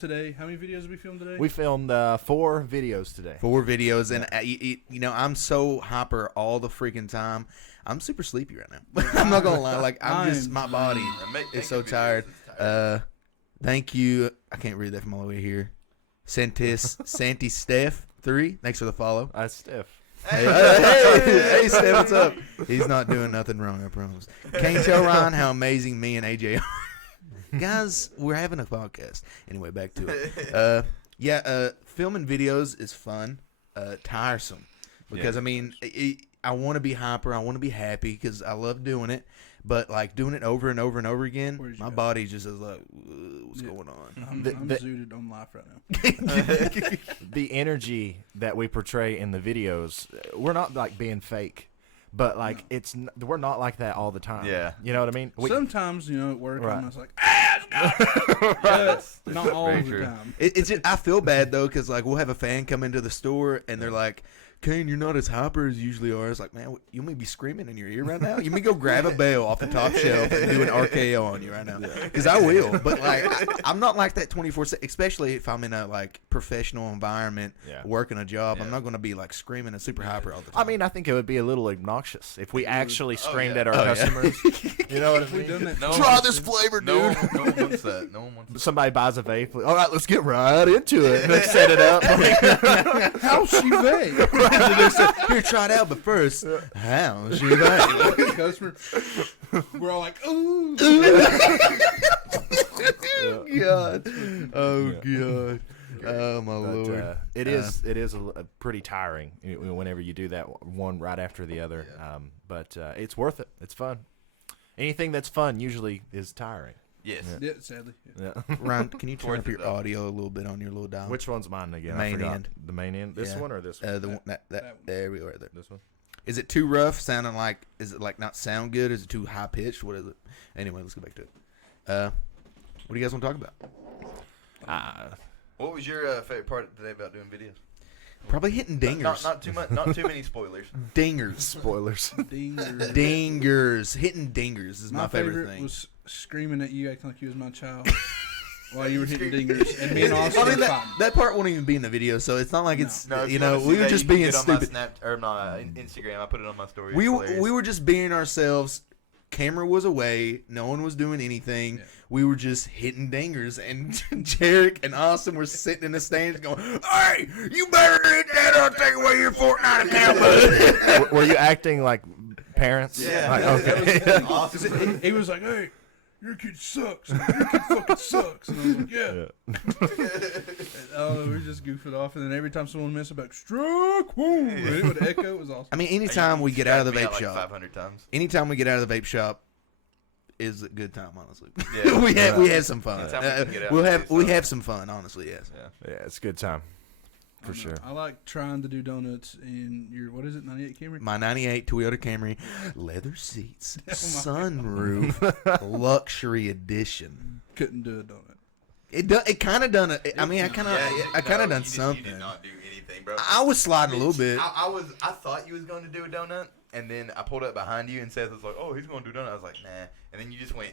today. How many videos did we film today? We filmed 4 videos today. 4 videos, and you know, I'm so hyper all the freaking time. I'm super sleepy right now. I'm not gonna lie. Like my body is so tired. Thank you. I can't read that from all the way here. Santi Steph 3. Thanks for the follow. That's Steph. Hey, Steph, what's up? He's not doing nothing wrong, I promise. Can't tell Ryan how amazing me and AJ are. Guys, we're having a podcast. Anyway, back to it. Filming videos is fun, tiresome. Because, I mean, I want to be hyper. I want to be happy because I love doing it. But, like, doing it over and over and over again, my body just is like, what's going on? I'm zooted on life right now. The energy that we portray in the videos, we're not, like, being fake. But, like, we're not like that all the time. Yeah. You know what I mean? Sometimes, you know, at work, Right. I'm just like, not all the time. It's just, I feel bad, though, because, like, we'll have a fan come into the store, and they're like, Kane, you're not as hyper as you usually are. It's like, man, you may be screaming in your ear right now. You may go grab a bell off the top shelf and do an RKO on you right now. Because I will. But, like, I'm not like that 24/7, especially if I'm in a, like, professional environment, working a job. I'm not going to be, like, screaming and super hyper all the time. I mean, I think it would be a little obnoxious if we actually screamed at our customers. You know what I mean? Try this flavor, dude. No one wants that. No one wants that. Somebody buys a vape. All right, let's get right into it. And they set it up. How's she vape? Here, try it out, but first, how's she vape? Customer, we're all like, ooh. God. Oh, God. Oh, my Lord. It is pretty tiring whenever you do that one right after the other. But it's worth it. It's fun. Anything that's fun usually is tiring. Yes. Yeah, sadly. Yeah. Ryan, can you turn up your audio a little bit on your little dial? Which one's mine again? Main I forgot. end. The main end? This one or this one? The one that there we are. There. This one? Is it too rough? Sounding like? Is it like not sound good? Is it too high pitched? What is it? Anyway, let's go back to it. What do you guys want to talk about? What was your favorite part today about doing videos? Probably hitting dingers. Not too much. Not too many spoilers. Dingers. Spoilers. Dingers. Hitting dingers is my favorite thing. Was screaming at you, acting like you was my child, while you were hitting dingers, and me and Austin were fighting. That part won't even be in the video, so it's not like it's No, we were just being stupid. On my Instagram, I put it on my story. We were just being ourselves. Camera was away. No one was doing anything. Yeah. We were just hitting dingers, and Jarek and Austin were sitting in the stands going, "Hey, you better hit that or I'll take away your Fortnite account." Were you acting like parents? Yeah. Like, okay. Awesome. He was like, "Hey, your kid sucks. Your kid fucking sucks." And I was like, "Yeah." We were just goofing off, and then every time someone missed, about struck, boom, it would echo. It was awesome. I mean, anytime we get out of the vape like shop, 500 times. Anytime we get out of the vape shop, is a good time. Honestly, Yeah. we had some fun. We have some fun. Honestly, yes. Yeah, it's a good time. For sure. I like trying to do donuts in your, what is it, 98 Camry? My 98 Toyota Camry, leather seats, sunroof, luxury edition. Couldn't do a donut. It kind of done it. I mean, I kind of done something. You did not do anything, bro. I was sliding a little bit. I thought you was going to do a donut, and then I pulled up behind you, and Seth was like, "Oh, he's going to do a donut." I was like, "Nah," and then you just went.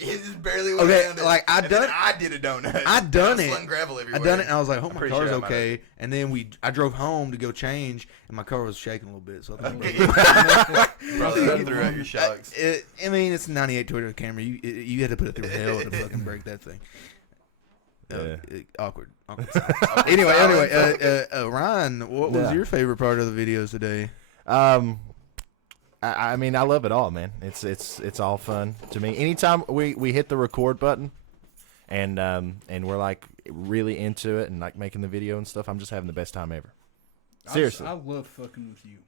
It just barely went around it. Like I did a donut. I done it. Gravel everywhere. I done it, and I was like, "Hope my car's sure okay." And then I drove home to go change, and my car was shaking a little bit. So I probably threw out your shocks. I mean, it's a 98 Toyota Camry. You had to put it through hell to fucking break that thing. Awkward. Anyway, Ryan, what was your favorite part of the videos today? I mean, I love it all, man. It's all fun to me. Anytime we hit the record button, and we're like really into it and like making the video and stuff, I'm just having the best time ever. Seriously, I love fucking with you.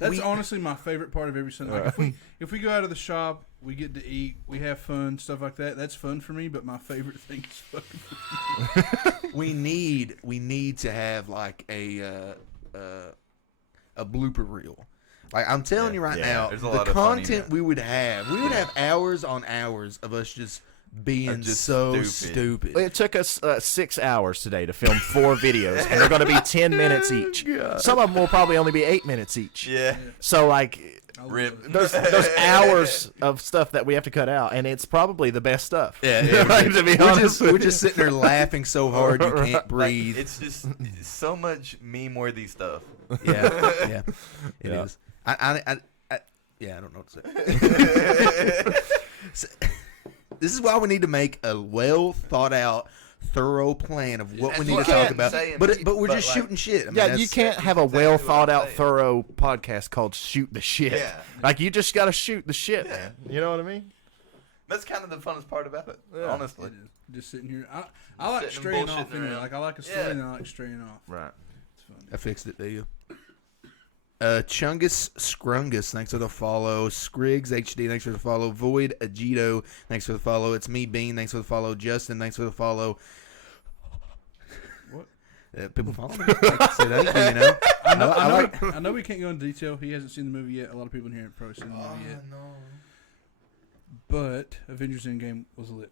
That's honestly my favorite part of every Sunday. Like if we go out of the shop, we get to eat, we have fun, stuff like that. That's fun for me. But my favorite thing is fucking with you. we need to have like a blooper reel. Like I'm telling you right now, the content we would have hours on hours of us just being just so stupid. It took us 6 hours today to film 4 videos, and they're going to be 10 minutes each. God. Some of them will probably only be 8 minutes each. Yeah. So like, I love Rip. it. Those hours of stuff that we have to cut out, and it's probably the best stuff. Yeah, Like, to be honest, we're just sitting there laughing so hard you can't Like, breathe. it's just so much meme-worthy stuff. Yeah, it is. Yeah, I don't know what to say. This is why we need to make a well thought out, thorough plan of what we That's need what to talk I'm about. saying, But we're but just like- shooting shit. I mean, yeah, that's- you can't have a exactly well what thought I'm out, saying. thorough podcast called "Shoot the Shit." Yeah. Like you just got to shoot the shit, man. You know what I mean? That's kind of the funnest part about it, honestly. It is. Just sitting here. I like Sitting and straying off bullshitting anyway. around. Like I like a story and I like straying off. Right. It's fun. I fixed it. There you go. Chungus Scrungus, thanks for the follow. Skrigs HD, thanks for the follow. Void Agito, thanks for the follow. It's me, Bean, thanks for the follow. Justin, thanks for the follow. What? People follow me. I say thank you, you know. I know we can't go into detail. He hasn't seen the movie yet. A lot of people in here have probably seen the movie yet. But Avengers Endgame was lit.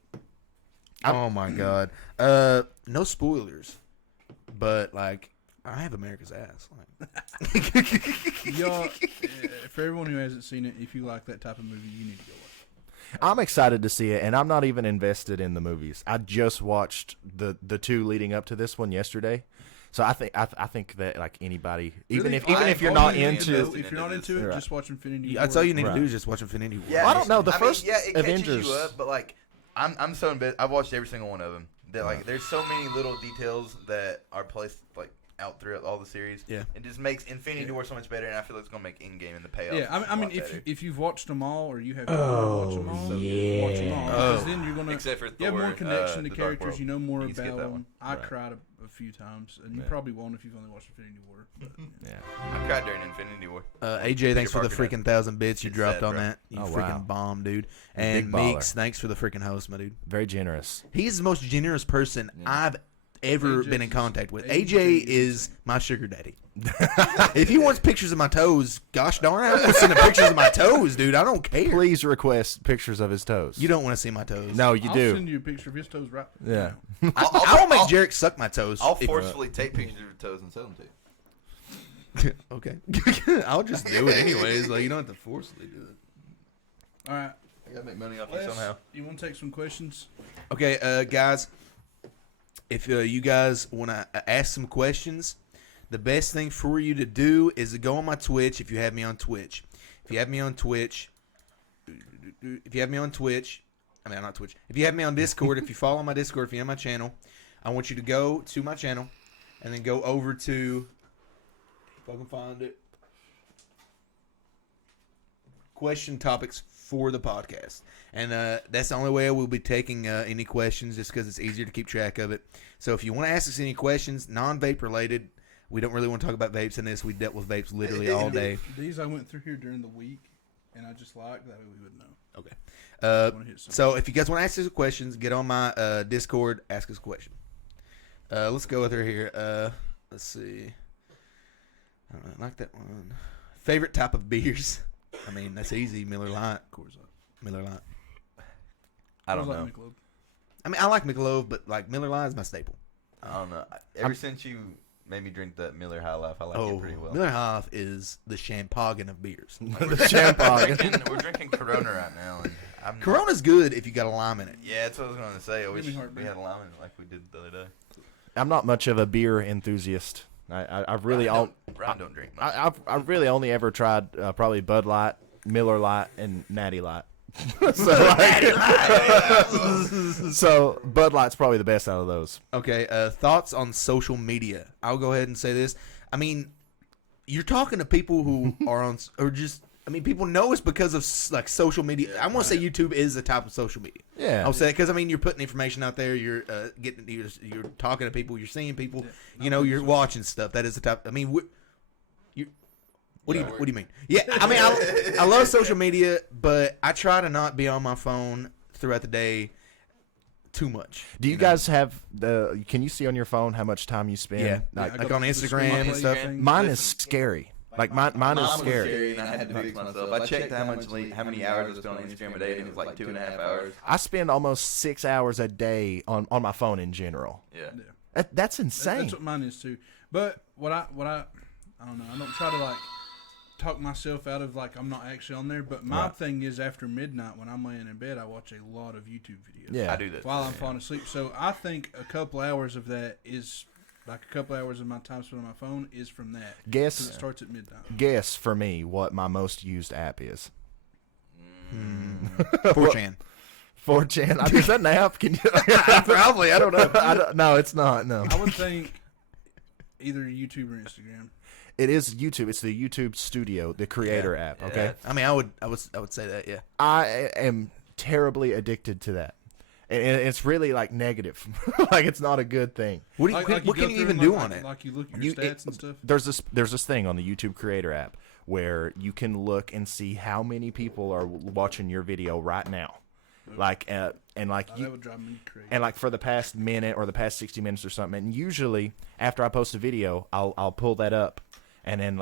Oh my god. No spoilers, but like I have America's ass. Like, Y'all, for everyone who hasn't seen it, if you like that type of movie, you need to go watch I'm excited to see it, and I'm not even invested in the movies. I just watched the two leading up to this one yesterday, so I think that like anybody, it. even Really, if you're all not you need to into, do, if you're not into it, Right. just watch Infinity War. that's all you need to Right. do is just watch Infinity War. Yeah, I don't know, the I first mean, it Avengers- catches you up, but like I'm so invested. I've watched every single one of them. That like there's so many little details that are placed like out throughout all the series. Yeah. It just makes Infinity War so much better, and I feel like it's gonna make Endgame and the payoff. Yeah, I mean, a lot better. if you've watched them all, or you have watched them all, watch them all. Because then you're gonna Except for you have Thor, more connection to The Dark characters. World. You know more You can skip about that them. one. I Right. cried a few times, and you Yeah. probably won't if you've only watched Infinity War. But, yeah. I cried during Infinity War. AJ, thanks for the Parker freaking 1,000 bits you It's dropped sad, on bro. that. You Oh, freaking wow. bomb, dude. Big And baller. Meeks, thanks for the freaking host, my dude. Very generous. He's the most generous person I've ever AJ been in is- contact with. AJ AJ is is my sugar daddy. If he wants pictures of my toes, gosh darn it, I'm gonna send him pictures of my toes, dude. I don't care. Please request pictures of his toes. You don't want to see my toes. No, you I'll do. send you a picture of his toes right. Yeah. now. I will make Jarek suck my toes. I'll if- forcefully take pictures of your toes and send them to you. Okay. I'll just do it anyways. Like you don't have to forcefully do it. All right, I gotta make money off you Les, somehow. you want to take some questions? Okay, guys. If you guys want to ask some questions, the best thing for you to do is to go on my Twitch. If you have me on Twitch, I mean not Twitch. If you have me on Discord, if you follow my Discord, if you're on my channel, I want you to go to my channel, and then go over to. If I can find it. Question topics for the podcast. And that's the only way we'll be taking any questions, just because it's easier to keep track of it. So if you want to ask us any questions, non-vape related, we don't really want to talk about vapes in this. We dealt with vapes literally all day. These I went through here during the week, and I just liked that way we would know. Okay. Wanna hit some- So if you guys want to ask us questions, get on my Discord, ask us a question. Let's go with her here. Let's see. I don't know, I like that one. Favorite type of beers? I mean, that's easy. Miller Lite. Coors Light. Miller Lite. I don't Coors Light know. Michelob. I mean, I like Michelob, but like Miller Lite is my staple. I don't know. Ever since you made me drink that Miller High Life, I like it pretty well. Miller High Life is the champagne of beers. The champagne. We're drinking Corona right now, and I'm not- Corona's good if you got a lime in it. Yeah, that's what I was going to say. I wish me we heartburn. had a lime in it like we did the other day. I'm not much of a beer enthusiast. I've really Ryan don't drink much. I've really only ever tried probably Bud Light, Miller Light, and Natty Light. So Bud Light's probably the best out of those. Okay, thoughts on social media. I'll go ahead and say this. I mean, you're talking to people who are on, or just, I mean, people know us because of like social media. I want to say YouTube is a type of social media. Yeah. I'll say because I mean you're putting information out there. You're you're talking to people. You're seeing people. You know, you're watching stuff. That is the type. I mean, what do you mean? Yeah, I mean I love social media, but I try to not be on my phone throughout the day too much. Do you know? guys have the? Can you see on your phone how much time you spend? Yeah, Like, like on Instagram and stuff. mine is scary. Like mine is scary. and I had to fix myself. I checked how many hours I spent on Instagram a day, and it was like 2.5 hours. I spend almost 6 hours a day on my phone in general. Yeah. That's insane. That's what mine is too. But what I don't know. I don't try to like talk myself out of like I'm not actually on there, but my thing is after midnight when I'm laying in bed, I watch a lot of YouTube videos. Yeah, I do that while I'm falling asleep. So I think a couple hours of that is like a couple hours of my time spent on my phone is from that. Guess it starts at midnight. Guess for me what my most used app is. 4chan. 4chan. Is that an app? Can you? Probably. I don't know. No, it's not. No. I would think either YouTube or Instagram. It is YouTube. It's the YouTube Studio, the creator app. Okay. I mean, I would say that. Yeah. I am terribly addicted to that, and it's really like negative. Like it's not a good thing. What can you even do on it? Like you look at your stats and stuff. There's this thing on the YouTube creator app where you can look and see how many people are watching your video right now. Like that would drive me crazy. And like for the past minute or the past 60 minutes or something, and usually after I post a video, I'll pull that up, and then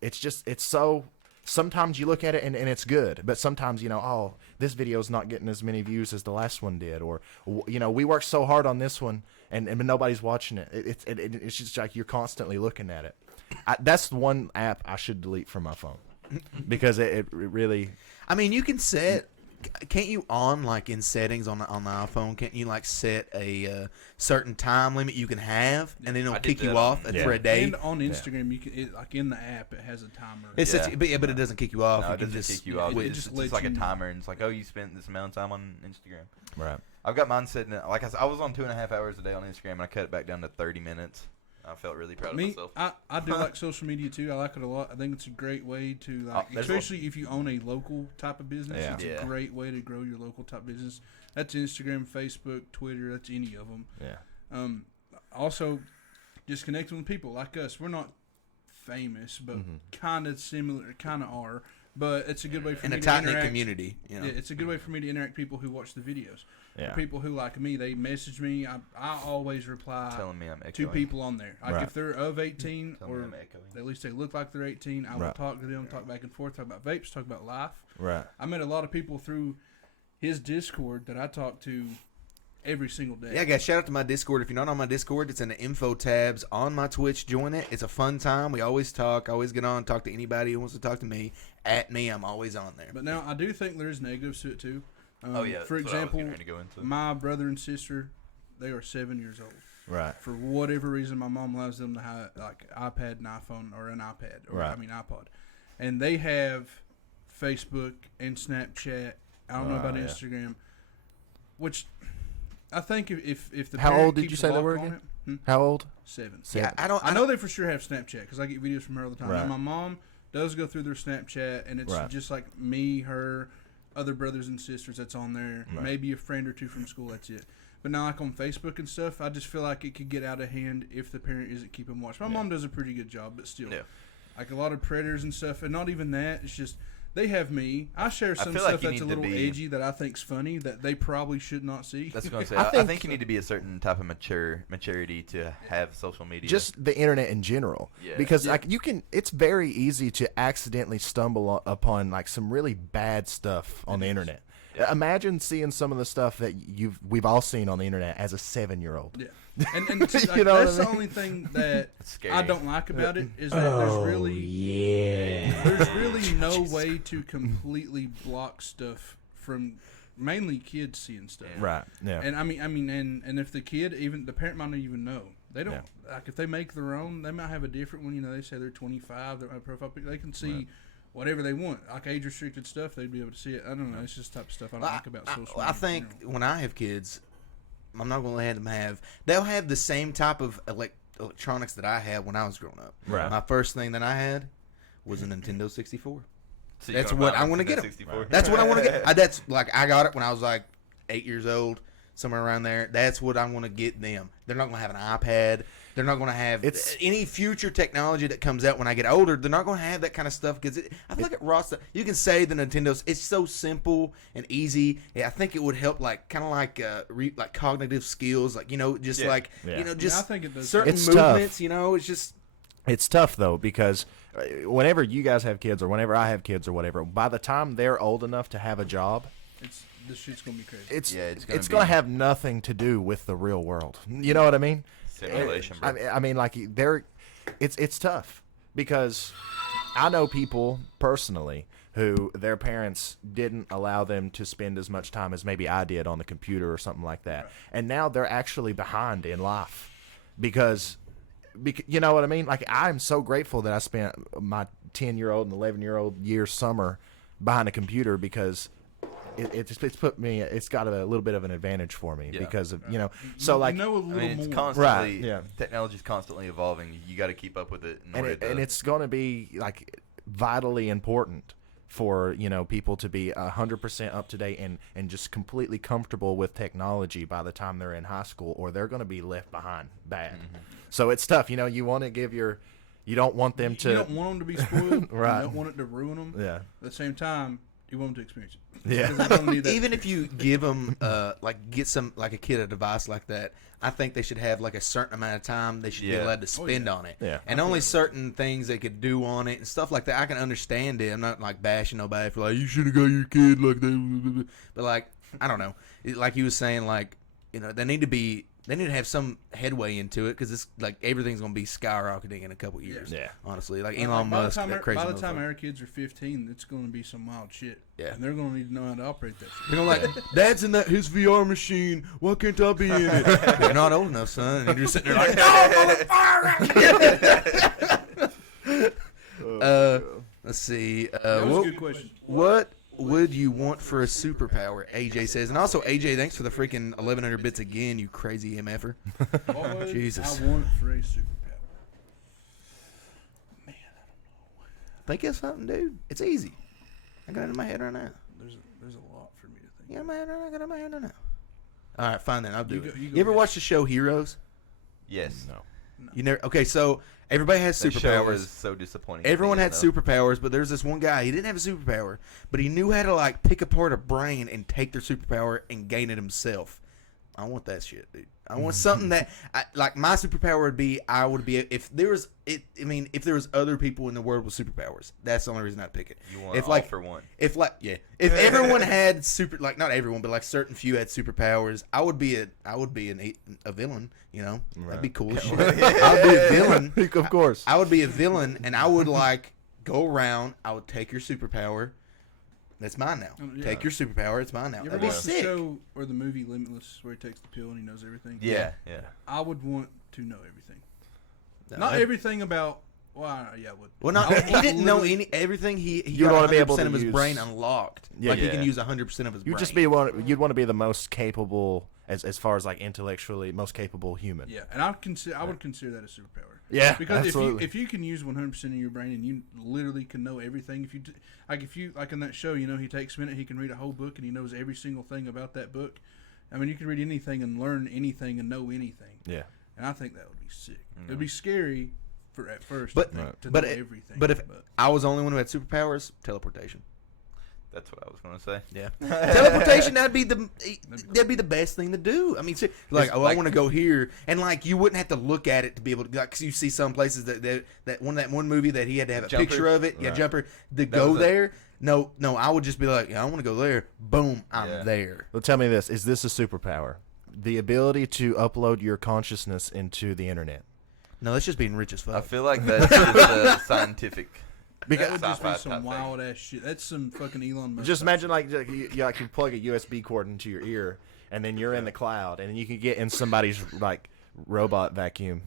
it's so. Sometimes you look at it and it's good, but sometimes this video's not getting as many views as the last one did, or we worked so hard on this one and nobody's watching it. It's just like you're constantly looking at it. That's one app I should delete from my phone because it really. I mean, you can set. Can't you like in settings on the iPhone? Can't you like set a certain time limit you can have, and then it'll kick you off for a day? And on Instagram, you can like in the app, it has a timer. But it doesn't kick you off. No, it doesn't kick you off. It's just like a timer, and it's like, oh, you spent this amount of time on Instagram. Right. I've got mine sitting at, like I said, I was on 2.5 hours a day on Instagram, and I cut it back down to 30 minutes. I felt really proud of myself. I do like social media too. I like it a lot. I think it's a great way to especially if you own a local type of business. Yeah. It's a great way to grow your local type business. That's Instagram, Facebook, Twitter. That's any of them. Yeah. Also, just connecting with people like us. We're not famous, but kind of similar. Kind of are. But it's a good way for me to interact. In a tight-knit community. Yeah, it's a good way for me to interact with people who watch the videos. Yeah. People who, like me, they message me. I always reply telling me I'm echoing. to people on there. Like if they're of 18 or I'm echoing. at least they look like they're 18, I will talk to them, talk back and forth, talk about vapes, talk about life. Right. I met a lot of people through his Discord that I talk to every single day. Yeah, guys, shout out to my Discord. If you're not on my Discord, it's in the info tabs on my Twitch. Join it. It's a fun time. We always talk. I always get on, talk to anybody who wants to talk to me. At me, I'm always on there. But now, I do think there's negatives to it, too. For that's example, what I was getting ready to go into. my brother and sister, they are 7 years old. Right. For whatever reason, my mom allows them to have like iPad and iPhone or an iPad, or iPod. And they have Facebook and Snapchat. I don't know about Instagram, which I think if the how parent old did keeps you say a they lock were on again? it, How old? 7. Yeah, I know they for sure have Snapchat because I get videos from her all the time. Right. And my mom does go through their Snapchat, and it's just like me, her, other brothers and sisters that's on there, maybe a friend or two from school. That's it. But now, like on Facebook and stuff, I just feel like it could get out of hand if the parent isn't keeping watch. My mom does a pretty good job, but still, like a lot of predators and stuff, and not even that. It's just they have me. I share some stuff that's a little edgy that I think's funny that they probably should not see. That's what I'm saying. I think you need to be a certain type of maturity to have social media. Just the internet in general. Yeah. Because like it's very easy to accidentally stumble upon like some really bad stuff on the internet. Yeah. Imagine seeing some of the stuff that we've all seen on the internet as a 7-year-old. Yeah. And like, that's the only thing that I don't like about it is that there's really no way to completely block stuff from mainly kids seeing stuff. Right. Yeah. And I mean, and if the kid, even the parent might not even know. They don't like if they make their own. They might have a different one. They say they're 25. They might have profile picture. They can see whatever they want, like age restricted stuff. They'd be able to see it. I don't know. It's just the type of stuff I don't like about social media. I think when I have kids, I'm not going to let them have. They'll have the same type of electronics that I had when I was growing up. Right. My first thing that I had was a Nintendo 64. So that's what I want to get them. That's what I want to get. That's like I got it when I was like 8 years old, somewhere around there. That's what I want to get them. They're not going to have an iPad. They're not going to have any future technology that comes out when I get older. They're not going to have that kind of stuff because I feel like at Ross, you can say the Nintendo's. It's so simple and easy. Yeah, I think it would help, like kind of like like cognitive skills, like just like just I think it does. certain it's movements. Tough. It's just it's tough though because whenever you guys have kids or whenever I have kids or whatever, by the time they're old enough to have a job, this shit's gonna be crazy. It's gonna have nothing to do with the real world. You know what I mean? Simulation, bro. I mean, like it's tough because I know people personally who their parents didn't allow them to spend as much time as maybe I did on the computer or something like that. And now they're actually behind in life because you know what I mean? Like, I'm so grateful that I spent my 10-year-old and 11-year-old year summer behind a computer because it's put me, it's got a little bit of an advantage for me because of, you know, so like, know a little it's more. constantly, technology's constantly evolving. You got to keep up with it. And it's going to be like vitally important for, you know, people to be 100% up to date and just completely comfortable with technology by the time they're in high school, or they're going to be left behind bad. So it's tough. You know, you want to give you don't want them to. You don't want them to be spoiled. Right. You don't want it to ruin them. Yeah. At the same time, you want them to experience it. Yeah. Because they don't need that Even if you give them, get a kid a device like that, I think they should have like a certain amount of time they should be allowed to spend on it. Yeah. And only certain things they could do on it and stuff like that. I can understand it. I'm not like bashing nobody for like, you should have got your kid like that. But like, I don't know. Like he was saying, like, you know, they need to have some headway into it because it's like everything's going to be skyrocketing in a couple years. Yeah. Honestly, like Elon Musk, that crazy by the time motherfucker. our kids are 15, it's going to be some wild shit. Yeah. And they're going to need to know how to operate that shit. They're like, Dad's in his VR machine. Why can't I be in it? They're not old enough, son. And you're just sitting there like, no, let's see. That was a good question. What would you want for a superpower? AJ says. And also, AJ, thanks for the freaking 1,100 bits again, you crazy MFer. What would Jesus. I want for a superpower? Man, Think of something, dude. It's easy. I got it in my head right now. there's a lot for me to think. Yeah, man, I got it in my head right now. All right, fine then. I'll do it. You go You ever ahead. watch the show Heroes? Yes. No. You never. Okay, so everybody has That show superpowers. was so disappointing. Everyone had at the end, superpowers, but there's this one guy. He didn't have a superpower, but he knew how to like pick apart a brain and take their superpower and gain it himself. I want that shit, dude. I want something that, like, my superpower would be. I would be if there was it. I mean, if there was other people in the world with superpowers, that's the only reason I'd pick it. You want if all like for one. If everyone had not everyone, but like certain few had superpowers, I would be a villain. You know, that'd be cool as shit. I'd be a villain. Of course. I would be a villain, and I would like go around. I would take your superpower. That's mine now. Yeah. Take your superpower. It's mine now. You ever That'd be watch the sick. show or the movie Limitless where he takes the pill and he knows everything? Yeah. I would want to know everything. No, Not that- everything about. Well, yeah, I would. Well, no, I would he didn't know literally- everything. He You'd got wanna be 100% able to of his use- brain unlocked. Yeah. Like he Yeah. can use 100% of his brain. You'd want to be the most capable as far as like intellectually most capable human. Yeah, and I would consider that a superpower. Yeah, Because absolutely. if you can use 100% of your brain and you literally can know everything, if you like in that show, you know, he takes a minute, he can read a whole book and he knows every single thing about that book. I mean, you can read anything and learn anything and know anything. Yeah. And I think that would be sick. It'd be scary at first, But- I think, to but know it- everything. But if I was the only one who had superpowers, teleportation. That's what I was gonna say. Yeah, teleportation. That'd be the best thing to do. I mean, like, I want to go here, and like you wouldn't have to look at it to be able to. Like, 'cause you see some places that one movie that he had to have a Jumper? picture of it. Yeah, Right. Jumper to go was there. No, I would just be like, I want to go there. Boom, I'm Yeah. there. Well, tell me this: is this a superpower? The ability to upload your consciousness into the internet. No, that's just being rich as I fuck. feel like that's just scientific. that would just sci-fi be some type thing. wild ass shit. That's some fucking Elon Musk. Just type imagine like you plug a USB cord into your ear, and then you're in the cloud, and you can get in somebody's like robot vacuum.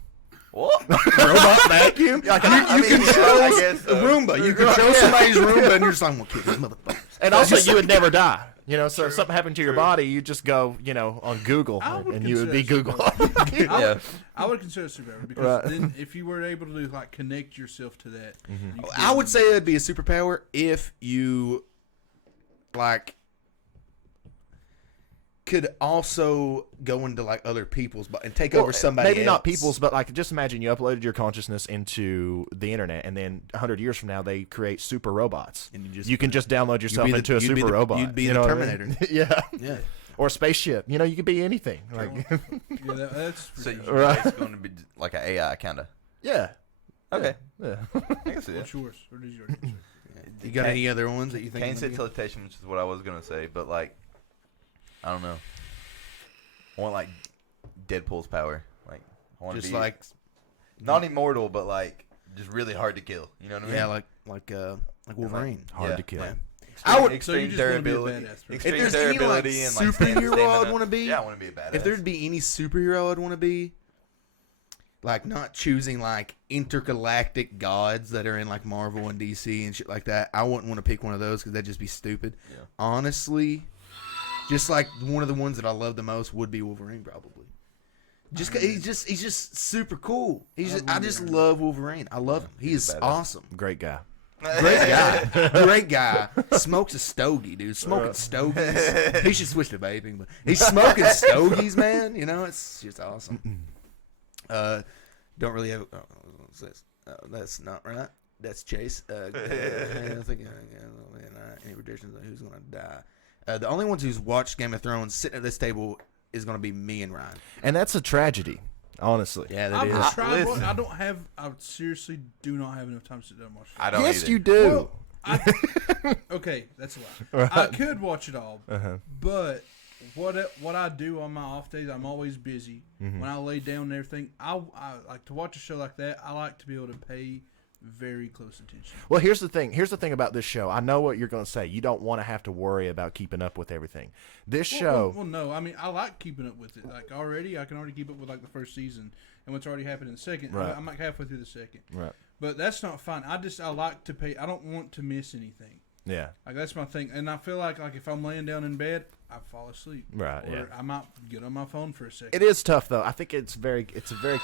What? Robot vacuum. You control I guess a so. Roomba. You control somebody's Roomba, and you're just like, I'm gonna kill this motherfucker. And also, you would never die. You know, so if something happened to your body, you just go, you know, on Google, I would and you would be consider Google. I would consider it superpower because Right. then if you were able to like connect yourself to that, you could I would say it'd be a superpower if you like could also go into like other people's and take over somebody Maybe not else. people's, but like just imagine you uploaded your consciousness into the internet, and then 100 years from now they create super robots. And you can just download yourself into a you'd be super the- robot. you'd be you the know what I mean? Terminator. Yeah. Yeah. Or a spaceship. You know, you could be anything. Like, Yeah, that's for So sure. you're Right. just going to be like an AI kind of. yeah. Okay. Yeah. I can see that. What's yours? Or did you already answer? You got any other ones that you think? Kane might said be- teleportation, which is what I was gonna say, but like, I don't know. I want like Deadpool's power. Like, I want to just be like not immortal, but like just really hard to kill. You know what I mean? yeah, like like Wolverine. Hard to kill. Yeah. I would So you extreme just wanna be a durability. badass person. Extreme If there's any, like, durability and like superhero I'd wanna be, Yeah, I want to be a badass. If there'd be any superhero I'd want to be, like not choosing like intergalactic gods that are in like Marvel and DC and shit like that, I wouldn't want to pick one of those because that'd just be stupid. Yeah. Honestly, just like one of the ones that I love the most would be Wolverine probably. Just 'cause he's just super cool. I just love Wolverine. I love him. He is badass. awesome. Great guy. Great guy. Great guy. Smokes a stogie, dude. Smoking stogies. He should switch to vaping, but he's smoking stogies, man. You know, it's just awesome. Don't really have. Oh, what's this? That's not right. That's Chase. I think any predictions on who's gonna die? The only ones who's watched Game of Thrones sitting at this table is gonna be me and Ryan. And that's a tragedy, honestly. Yeah, that is. I've tried. Listen. I don't have. I seriously do not have enough time to sit down and watch it. I don't Yes, either. you do. Well, okay, that's a lie. I could watch it all, but what I do on my off days, I'm always busy. When I lay down and everything, I like to watch a show like that. I like to be able to pay very close attention. Well, here's the thing. Here's the thing about this show. I know what you're going to say. You don't want to have to worry about keeping up with everything. This show. Well, no. I mean, I like keeping up with it. Like I can already keep up with like the first season and what's already happened in the second. Right. I'm like halfway through the second. Right. But that's not fine. I like to pay. I don't want to miss anything. Yeah. Like that's my thing. And I feel like if I'm laying down in bed, I fall asleep. Right. Or Yeah. I might get on my phone for a second. It is tough though. I think it's a very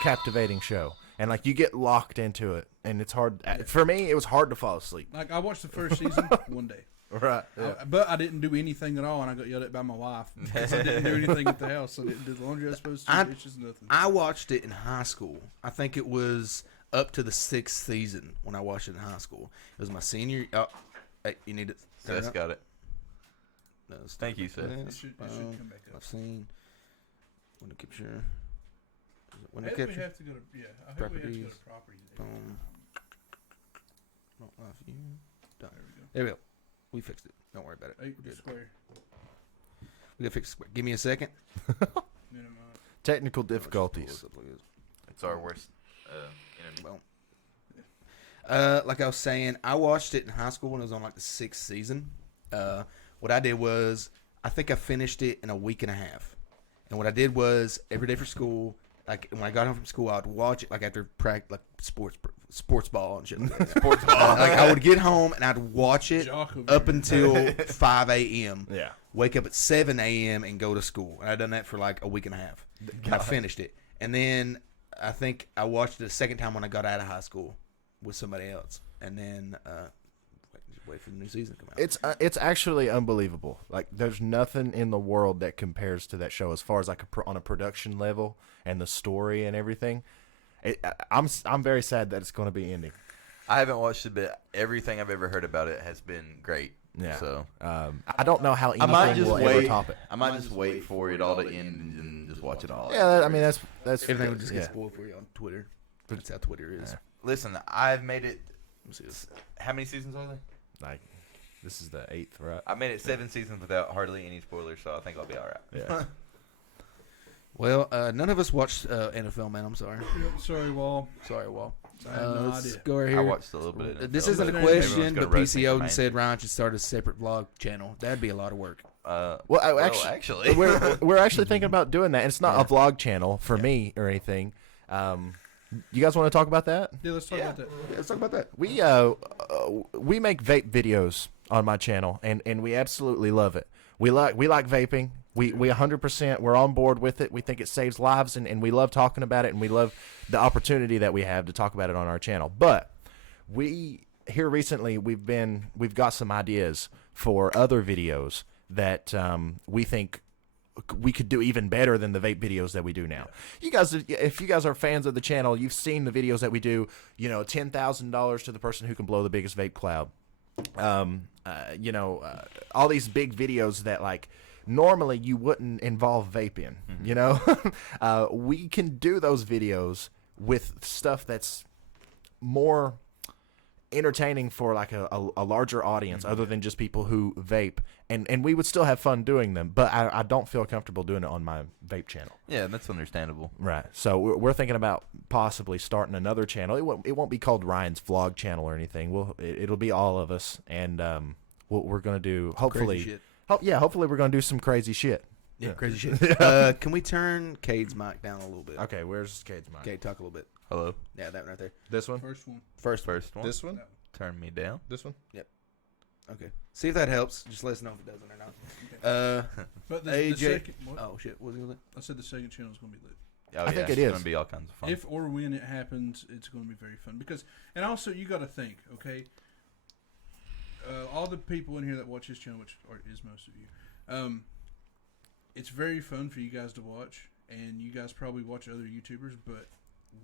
captivating show, and like you get locked into it, and it's hard. For me, it was hard to fall asleep. Like I watched the first season one day. Right. But I didn't do anything at all, and I got yelled at by my wife because I didn't do anything at the house. I didn't do the laundry I was supposed to. It's just nothing. I watched it in high school. I think it was up to the 6th season when I watched it in high school. It was my senior. Oh, hey, you need it. Seth got it. No, it's Thank you, Seth. It should come back up. I've seen. Window capture. I Window hope we capture. have to go to I hope we have to go Properties. to properties. Boom. Not live view. Done. There we go. There we go. We fixed it. Don't worry about it. 8 We're good. square. We gotta fix the square. Give me a second. Minimum. Technical difficulties. It's our worst enemy. Well, like I was saying, I watched it in high school when it was on like the 6th season. What I did was, I think I finished it in a week and a half. And what I did was, every day for school, like when I got home from school, I'd watch it like after practice, like sports ball and shit like that. Sports ball. Like I would get home and I'd watch it Jock over up here. until 5 a.m. Yeah. Wake up at 7 a.m. and go to school. And I'd done that for like a week and a half. And I finished it. And then I think I watched it a second time when I got out of high school with somebody else. And then wait for the new season to come out. It's actually unbelievable. Like there's nothing in the world that compares to that show as far as like on a production level and the story and everything. I'm very sad that it's going to be ending. I haven't watched it, but everything I've ever heard about it has been great. Yeah. So I don't know how anything will ever top it. I might just wait for it all to end and just watch it all. Yeah, I mean that's Everything would just yeah. get spoiled for you on Twitter. That's how Twitter is. Yeah. Listen, I've made it. Let me see this. How many seasons are there? Like this is the 8th, right? I made it 7 seasons without hardly any spoilers, so I think I'll be all right. Yeah. Well, none of us watched NFL, man. I'm sorry. Sorry, Wall. Sorry, Wall. I had no Let's idea. go right I here. watched a little bit of it. This so isn't a Everyone's question, gonna but roast me PC for Odin mine. said Ryan should start a separate vlog channel. That'd be a lot of work. Well, actually, we're actually thinking about doing that. And it's not Yeah. a vlog channel for me or anything. You guys want to talk about that? Yeah, let's talk about that. Yeah, let's talk about that. We make vape videos on my channel, and we absolutely love it. We like vaping. We 100% we're on board with it. We think it saves lives, and we love talking about it, and we love the opportunity that we have to talk about it on our channel. But here recently we've got some ideas for other videos that we think we could do even better than the vape videos that we do now. You guys, if you guys are fans of the channel, you've seen the videos that we do. You know, $10,000 to the person who can blow the biggest vape cloud. All these big videos that like normally you wouldn't involve vape in. Mm-hmm. You know, we can do those videos with stuff that's more. entertaining for like a larger audience other than just people who vape, and we would still have fun doing them, but I don't feel comfortable doing it on my vape channel. Yeah, that's understandable. Right. So we're thinking about possibly starting another channel. It won't be called Ryan's Vlog Channel or anything. It'll be all of us, and we're gonna do hopefully. Crazy shit. Hopefully we're gonna do some crazy shit. Yeah, crazy shit. Can we turn Cade's mic down a little bit? Okay, where's Cade's mic? Cade, talk a little bit. Hello. Yeah, that one right there. This one? First one. First one. This one? No. Turn me down. This one? Okay. See if that helps. Just let us know if it doesn't or not. But the AJ. second, what? Oh shit. What was he gonna I said the second channel is going to be lit. Oh, I think it it's is. gonna be all kinds of fun. If or when it happens, it's going to be very fun. Because, and also you got to think, okay, all the people in here that watch this channel, which is most of you, it's very fun for you guys to watch, and you guys probably watch other YouTubers, but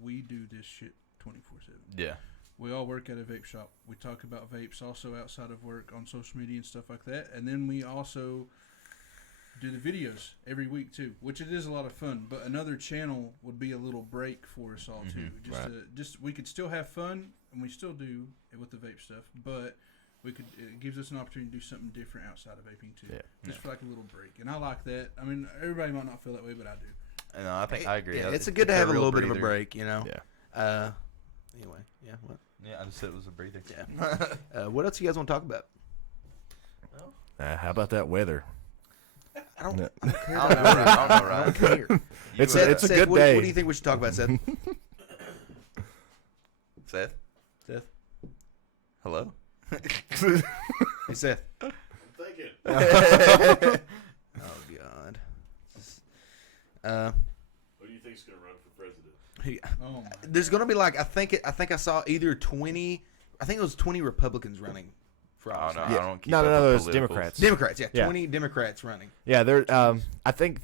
we do this shit 24/7. Yeah. We all work at a vape shop. We talk about vapes also outside of work on social media and stuff like that, and then we also do the videos every week too, which it is a lot of fun. But another channel would be a little break for us all too. Just we could still have fun, and we still do it with the vape stuff, but it gives us an opportunity to do something different outside of vaping too. Yeah. Just for like a little break, and I like that. I mean, everybody might not feel that way, but I do. No, I think I agree. Yeah, it's good to have a real little bit of a breather. break, you know. Yeah. Anyway, yeah. What? Yeah, I just said it was a breather. Yeah. What else you guys want to talk about? How about that weather? I don't care. I don't know, I don't right? care. It's Seth, a good what, day. What do you think we should talk about, Seth? Seth? Seth? Hello? Hey, Seth. I'm thinking. Oh, God. Who do you think's gonna run for president? Oh my. There's going to be like, I think I saw either 20, I think it was 20 Republicans running for Oh, office. no, right? I don't keep No, up with those politicals. Democrats. Democrats, yeah. Yeah. 20 Democrats running. Yeah, they're. I think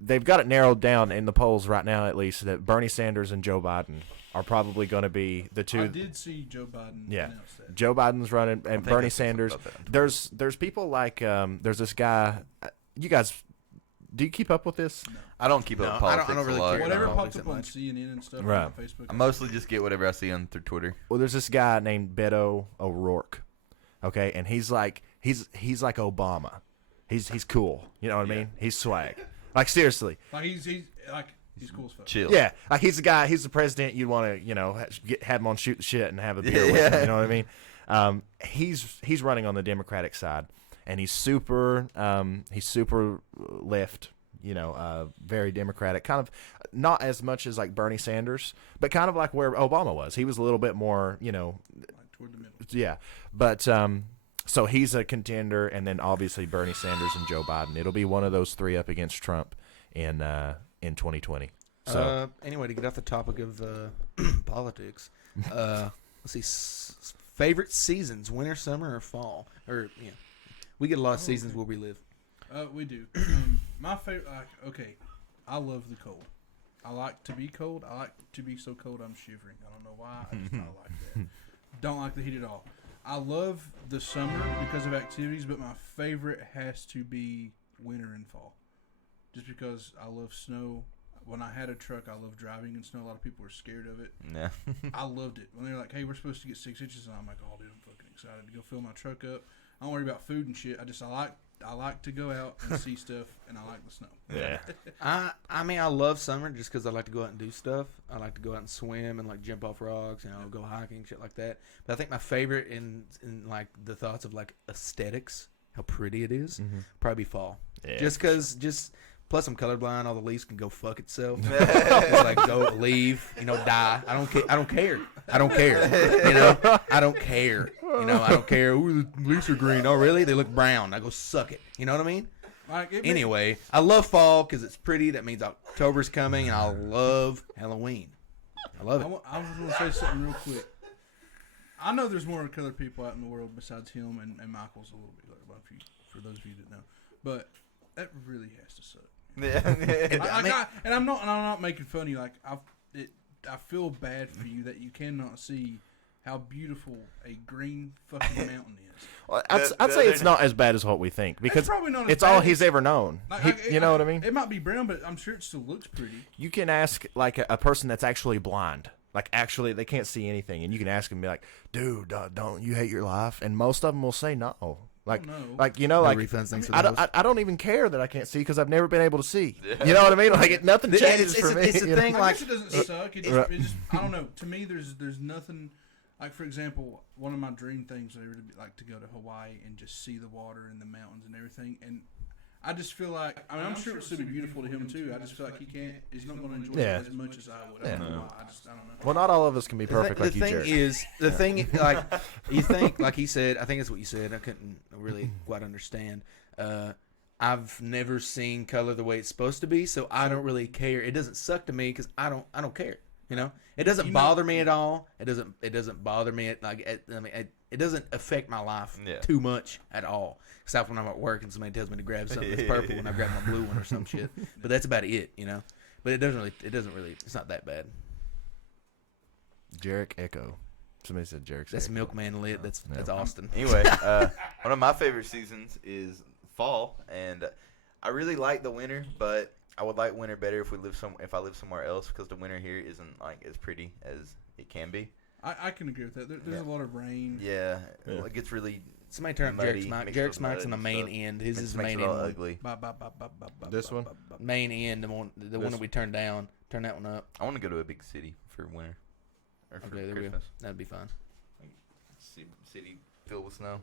they've got it narrowed down in the polls right now, at least, that Bernie Sanders and Joe Biden are probably going to be the two. I did see Joe Biden Yeah. announce that. Joe Biden's running, I and think I Bernie saw something Sanders. about that. There's people like there's this guy. You guys, do you keep up with this? I don't keep No, up with I don't politics really a lot. care. Whatever no. pops up That on much. CNN and stuff Right. on Facebook. I mostly just get whatever I see on through Twitter. Well, there's this guy named Beto O'Rourke. Okay, and he's like Obama. He's cool. You know what I mean? He's swag. Like seriously. Like he's cool as fuck. Chill. Yeah, like he's the guy. He's the president. You'd want to have him on Shoot the Shit and have a beer with him. You know what I mean? He's running on the Democratic side, and he's super left. Very Democratic. Kind of not as much as like Bernie Sanders, but kind of like where Obama was. He was a little bit more, Like toward the middle. yeah. But so he's a contender, and then obviously Bernie Sanders and Joe Biden. It'll be one of those three up against Trump in 2020. So Anyway, to get off the topic of politics, let's see. Favorite seasons: winter, summer, or fall? Or we get a lot of seasons where we live. We do. My favorite, I love the cold. I like to be cold. I like to be so cold I'm shivering. I don't know why. I just don't like that. Don't like the heat at all. I love the summer because of activities, but my favorite has to be winter and fall. Just because I love snow. When I had a truck, I love driving in snow. A lot of people are scared of it. Yeah. I loved it. When they're like, hey, we're supposed to get 6 inches, and I'm like, oh, dude, I'm fucking excited to go fill my truck up. I don't worry about food and shit. I like to go out and see stuff, and I like the snow. yeah. I mean, I love summer just because I like to go out and do stuff. I like to go out and swim and like jump off rocks, go hiking, shit like that. But I think my favorite in like the thoughts of like aesthetics, how pretty it is, probably be fall. Yeah, Just because, plus I'm colorblind. All the leaves can go fuck itself. Just like go leave, die. I don't care. I don't care. I don't care. I don't care. I don't care. Ooh, the leaves are green. Oh, really? They look brown. I go suck it. You know what I mean? Like, Anyway, I love fall because it's pretty. That means October's coming, and I love Halloween. I love it. I was going to say something real quick. I know there's more colored people out in the world besides him and Michael's a little bit like about for those of you that know, but that really has to suck. And I'm not making fun of you. Like I feel bad for you that you cannot see how beautiful a green fucking mountain is. Well, I'd say it's not as bad as what we think because It's probably not as it's all bad he's ever known. You know what I mean? It might be brown, but I'm sure it still looks pretty. You can ask like a person that's actually blind. Like actually, they can't see anything, and you can ask them, be like, "Dude, don't you hate your life?" And most of them will say no. Like, no. like you know, No like refunds, thanks for I those. don't even care that I can't see because I've never been able to see. You know what I mean? Like nothing changes for me. It's the you know? thing. I Like guess it doesn't suck. It just I don't know. To me, there's nothing. Like for example, one of my dream things would ever be like to go to Hawaii and just see the water and the mountains and everything. And I just feel like I'm sure it's gonna be beautiful to him too. I just feel like he's not going to enjoy it as much as I would. I don't know why. I don't know. Well, not all of us can be perfect like you, Jared. The thing like you think, like he said, I think it's what you said. I couldn't really quite understand. I've never seen color the way it's supposed to be, so I don't really care. It doesn't suck to me because I don't care. You know, it doesn't bother me at all. It doesn't bother me it doesn't affect my life too much at all. Except when I'm at work and somebody tells me to grab something that's purple and I grab my blue one or some shit. But that's about it, you know. But it doesn't really. It's not that bad. Jarek Echo. Somebody said Jarek's. That's Echo. Milkman lit. That's Austin. Anyway, one of my favorite seasons is fall, and I really like the winter, but I would like winter better if I live somewhere else because the winter here isn't like as pretty as it can be. I can agree with that. There's a lot of rain. Yeah, it gets really. Somebody turn up muddy, Jarek's mic. mixed Jarek's with mic's on the mud main and end. stuff. His is the Makes main it all end. ugly. This one? Main end, the one that we turned down. Turn that one up. I want to go to a big city for winter or for Okay, there we go. Christmas. That'd be fine. City filled with snow.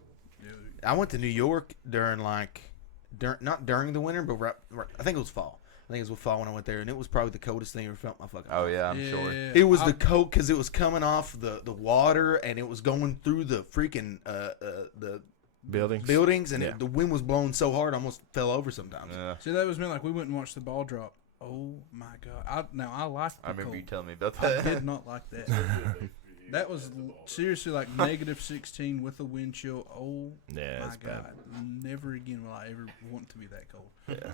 I went to New York not during the winter, but I think it was fall. I think it was fall when I went there, and it was probably the coldest thing I ever felt in my fucking life. Oh yeah, I'm sure. It was the cold because it was coming off the water, and it was going through the freaking the buildings, and the wind was blowing so hard, I almost fell over sometimes. Yeah. See, that was me. Like we went and watched the ball drop. Oh my god! I liked the I remember cold. you telling me about I that. did not like that. That was seriously like -16 with a wind chill. Oh Yeah, my it's bad. god! Never again will I ever want to be that cold. Yeah.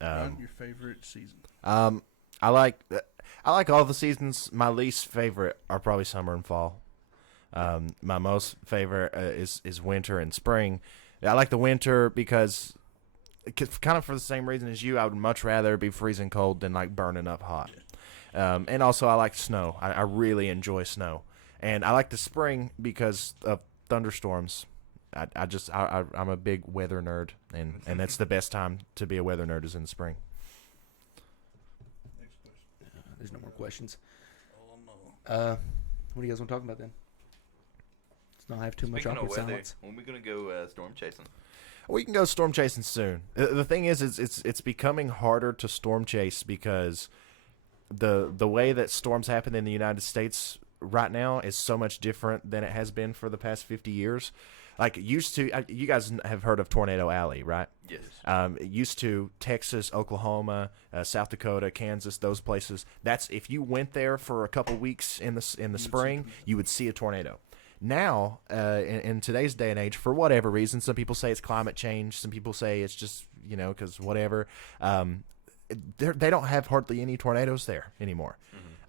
Ryan, your favorite season? I like all the seasons. My least favorite are probably summer and fall. My most favorite is winter and spring. I like the winter because kind of for the same reason as you. I would much rather be freezing cold than like burning up hot. And also I like snow. I really enjoy snow. And I like the spring because of thunderstorms. I'm a big weather nerd, and that's the best time to be a weather nerd is in the spring. Next question. There's no more questions. Oh no. What do you guys want to talk about then? Let's not have too much Speaking of awkward weather, silence. when we gonna go storm chasing? We can go storm chasing soon. The thing is it's becoming harder to storm chase because the way that storms happen in the United States right now is so much different than it has been for the past 50 years. Like used to, you guys have heard of Tornado Alley, right? Yes. Used to Texas, Oklahoma, South Dakota, Kansas, those places. That's if you went there for a couple weeks in the spring, you would see a tornado. Now, in today's day and age, for whatever reason, some people say it's climate change, some people say it's just because whatever. They don't have hardly any tornadoes there anymore.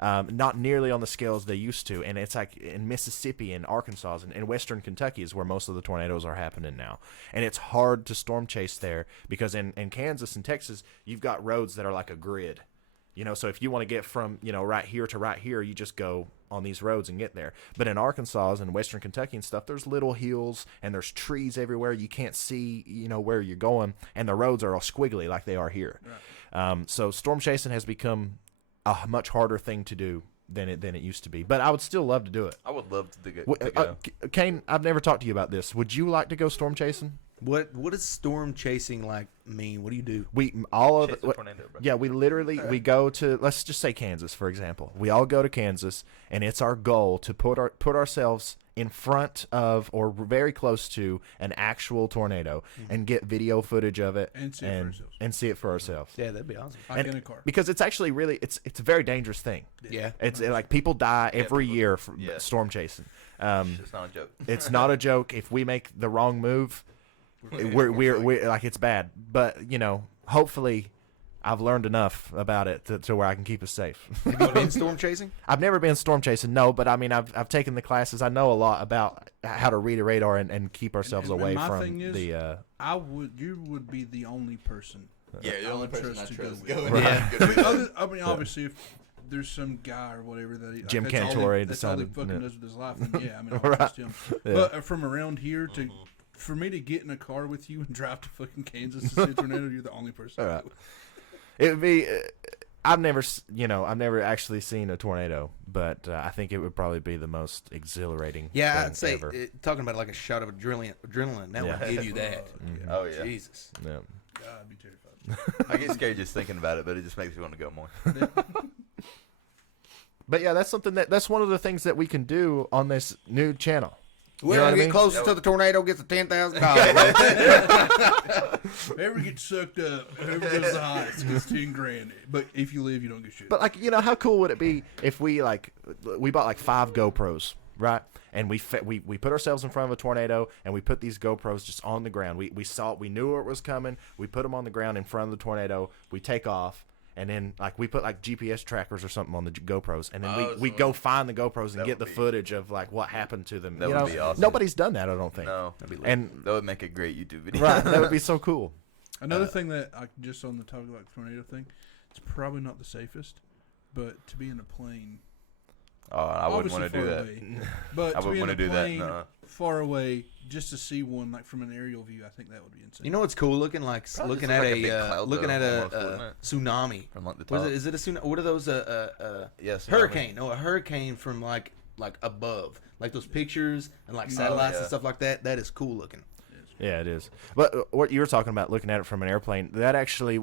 Not nearly on the scales they used to, and it's like in Mississippi and Arkansas and Western Kentucky is where most of the tornadoes are happening now, and it's hard to storm chase there because in Kansas and Texas you've got roads that are like a grid, so if you want to get from right here to right here, you just go on these roads and get there. But in Arkansas and Western Kentucky and stuff, there's little hills and there's trees everywhere. You can't see where you're going, and the roads are all squiggly like they are here. Right. So storm chasing has become a much harder thing to do than it used to be, but I would still love to do it. I would love to go. Kane, I've never talked to you about this. Would you like to go storm chasing? What does storm chasing mean? What do you do? We all of Chase a tornado, bro. yeah, we literally we go to, let's just say Kansas for example. We all go to Kansas, and it's our goal to put ourselves in front of or very close to an actual tornado and get video footage of it And see it for ourselves. Yeah, that'd be awesome. Like in a car. Because it's actually really it's a very dangerous thing. Yeah. It's like people die every year from storm chasing. It's not a joke. It's not a joke. If we make the wrong move, we're like it's bad. But hopefully, I've learned enough about it to where I can keep us safe. Have you been storm chasing? I've never been storm chasing, no. But I mean, I've taken the classes. I know a lot about how to read a radar and keep ourselves away my from thing is, the. You would be the only person. Yeah, the I only would person I trust to trust go going. with. Yeah. I mean, obviously, if there's some guy or whatever that he, Jim that's all Cantore he, that's all he decided, fucking yeah. does with his life. Then yeah, I mean, I'll Right. trust him. Yeah. But from around here to for me to get in a car with you and drive to fucking Kansas to see a tornado, you're the only person. All right. It would be. I've never actually seen a tornado, but I think it would probably be the most exhilarating. Yeah, thing I'd say ever. talking about like a shot of adrenaline that Yeah. would give you that. Oh yeah. Jesus. Yeah. God, I'd be terrified. I get scared just thinking about it, but it just makes me want to go more. But yeah, that's that's one of the things that we can do on this new channel. Whoever know what I gets mean? closest to the tornado gets a $10,000. Whoever gets sucked up, whoever goes the highest gets $10,000. But if you live, you don't get shit. But how cool would it be if we bought like 5 GoPros, right? And we put ourselves in front of a tornado and we put these GoPros just on the ground. We knew where it was coming. We put them on the ground in front of the tornado. We take off. And then, we put, GPS trackers or something on the GoPros. And then we go find the GoPros and get the footage of, what happened to them. That would be awesome. Nobody's done that, I don't think. No. And That would make a great YouTube video. right, that would be so cool. Another thing that, just on the topic of, tornado thing, it's probably not the safest, but to be in a plane... Oh, I wouldn't want to do that. But I to be wouldn't in a want to do that. plane No. far away, just to see one from an aerial view, I think that would be insane. You know what's cool looking Probably looking just at like a big cloud, looking though, at almost, a wouldn't it? tsunami. From the top. Was it? Is it a tsunami? What are those? Yes. Hurricane. No, a hurricane from like above, like those pictures and satellites and stuff like that. That is cool looking. Yeah, it is. But what you were talking about, looking at it from an airplane, that actually,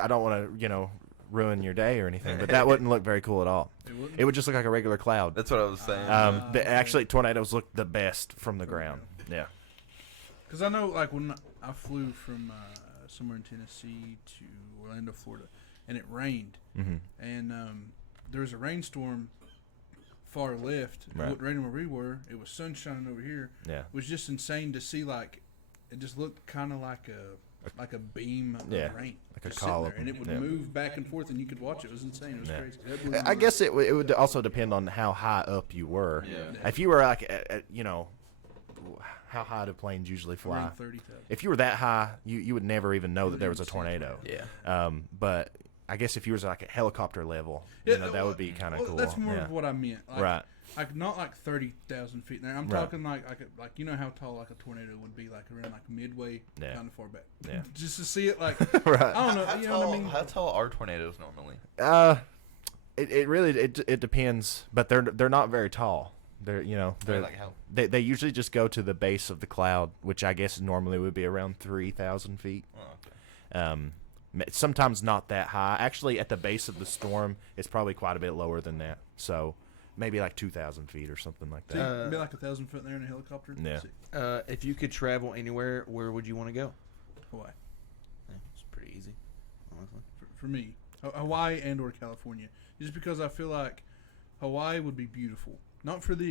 I don't want to, ruin your day or anything, but that wouldn't look very cool at all. It would just look like a regular cloud. That's what I was saying. Actually, tornadoes look the best from the ground. Yeah. Because I know, when I flew from somewhere in Tennessee to Orlando, Florida, and it rained, and there was a rainstorm far left. It wasn't raining where we were. It was sun shining over here. Yeah. It was just insane to see, it just looked kind of like a beam of rain. Like a just sitting column. there, and it would move back and forth, and you could watch it. It was insane. It was crazy. That blew my I mind. guess it would also depend on how high up you were. Yeah. If you were how high do planes usually fly? Around 30,000. If you were that high, you would never even know that there was a tornado. Yeah. But I guess if you was at helicopter level, that would be kind of cool. That's more of what I meant. Right. Not 30,000 feet in there. I'm talking like you know how tall a tornado would be, around midway, kind of far back. Yeah. Just to see it Right. I don't know. How You know what I mean? How tall are tornadoes normally? It really depends, but they're not very tall. They're Like how? they usually just go to the base of the cloud, which I guess normally would be around 3,000 feet. Oh, okay. Sometimes not that high. Actually, at the base of the storm, it's probably quite a bit lower than that. So maybe 2,000 feet or something like So that. you'd be 1,000 foot in there in a helicopter. Yeah. See, If you could travel anywhere, where would you want to go? Hawaii. Yeah, it's pretty easy, honestly. For me, Hawaii and or California, just because I feel like Hawaii would be beautiful. Not to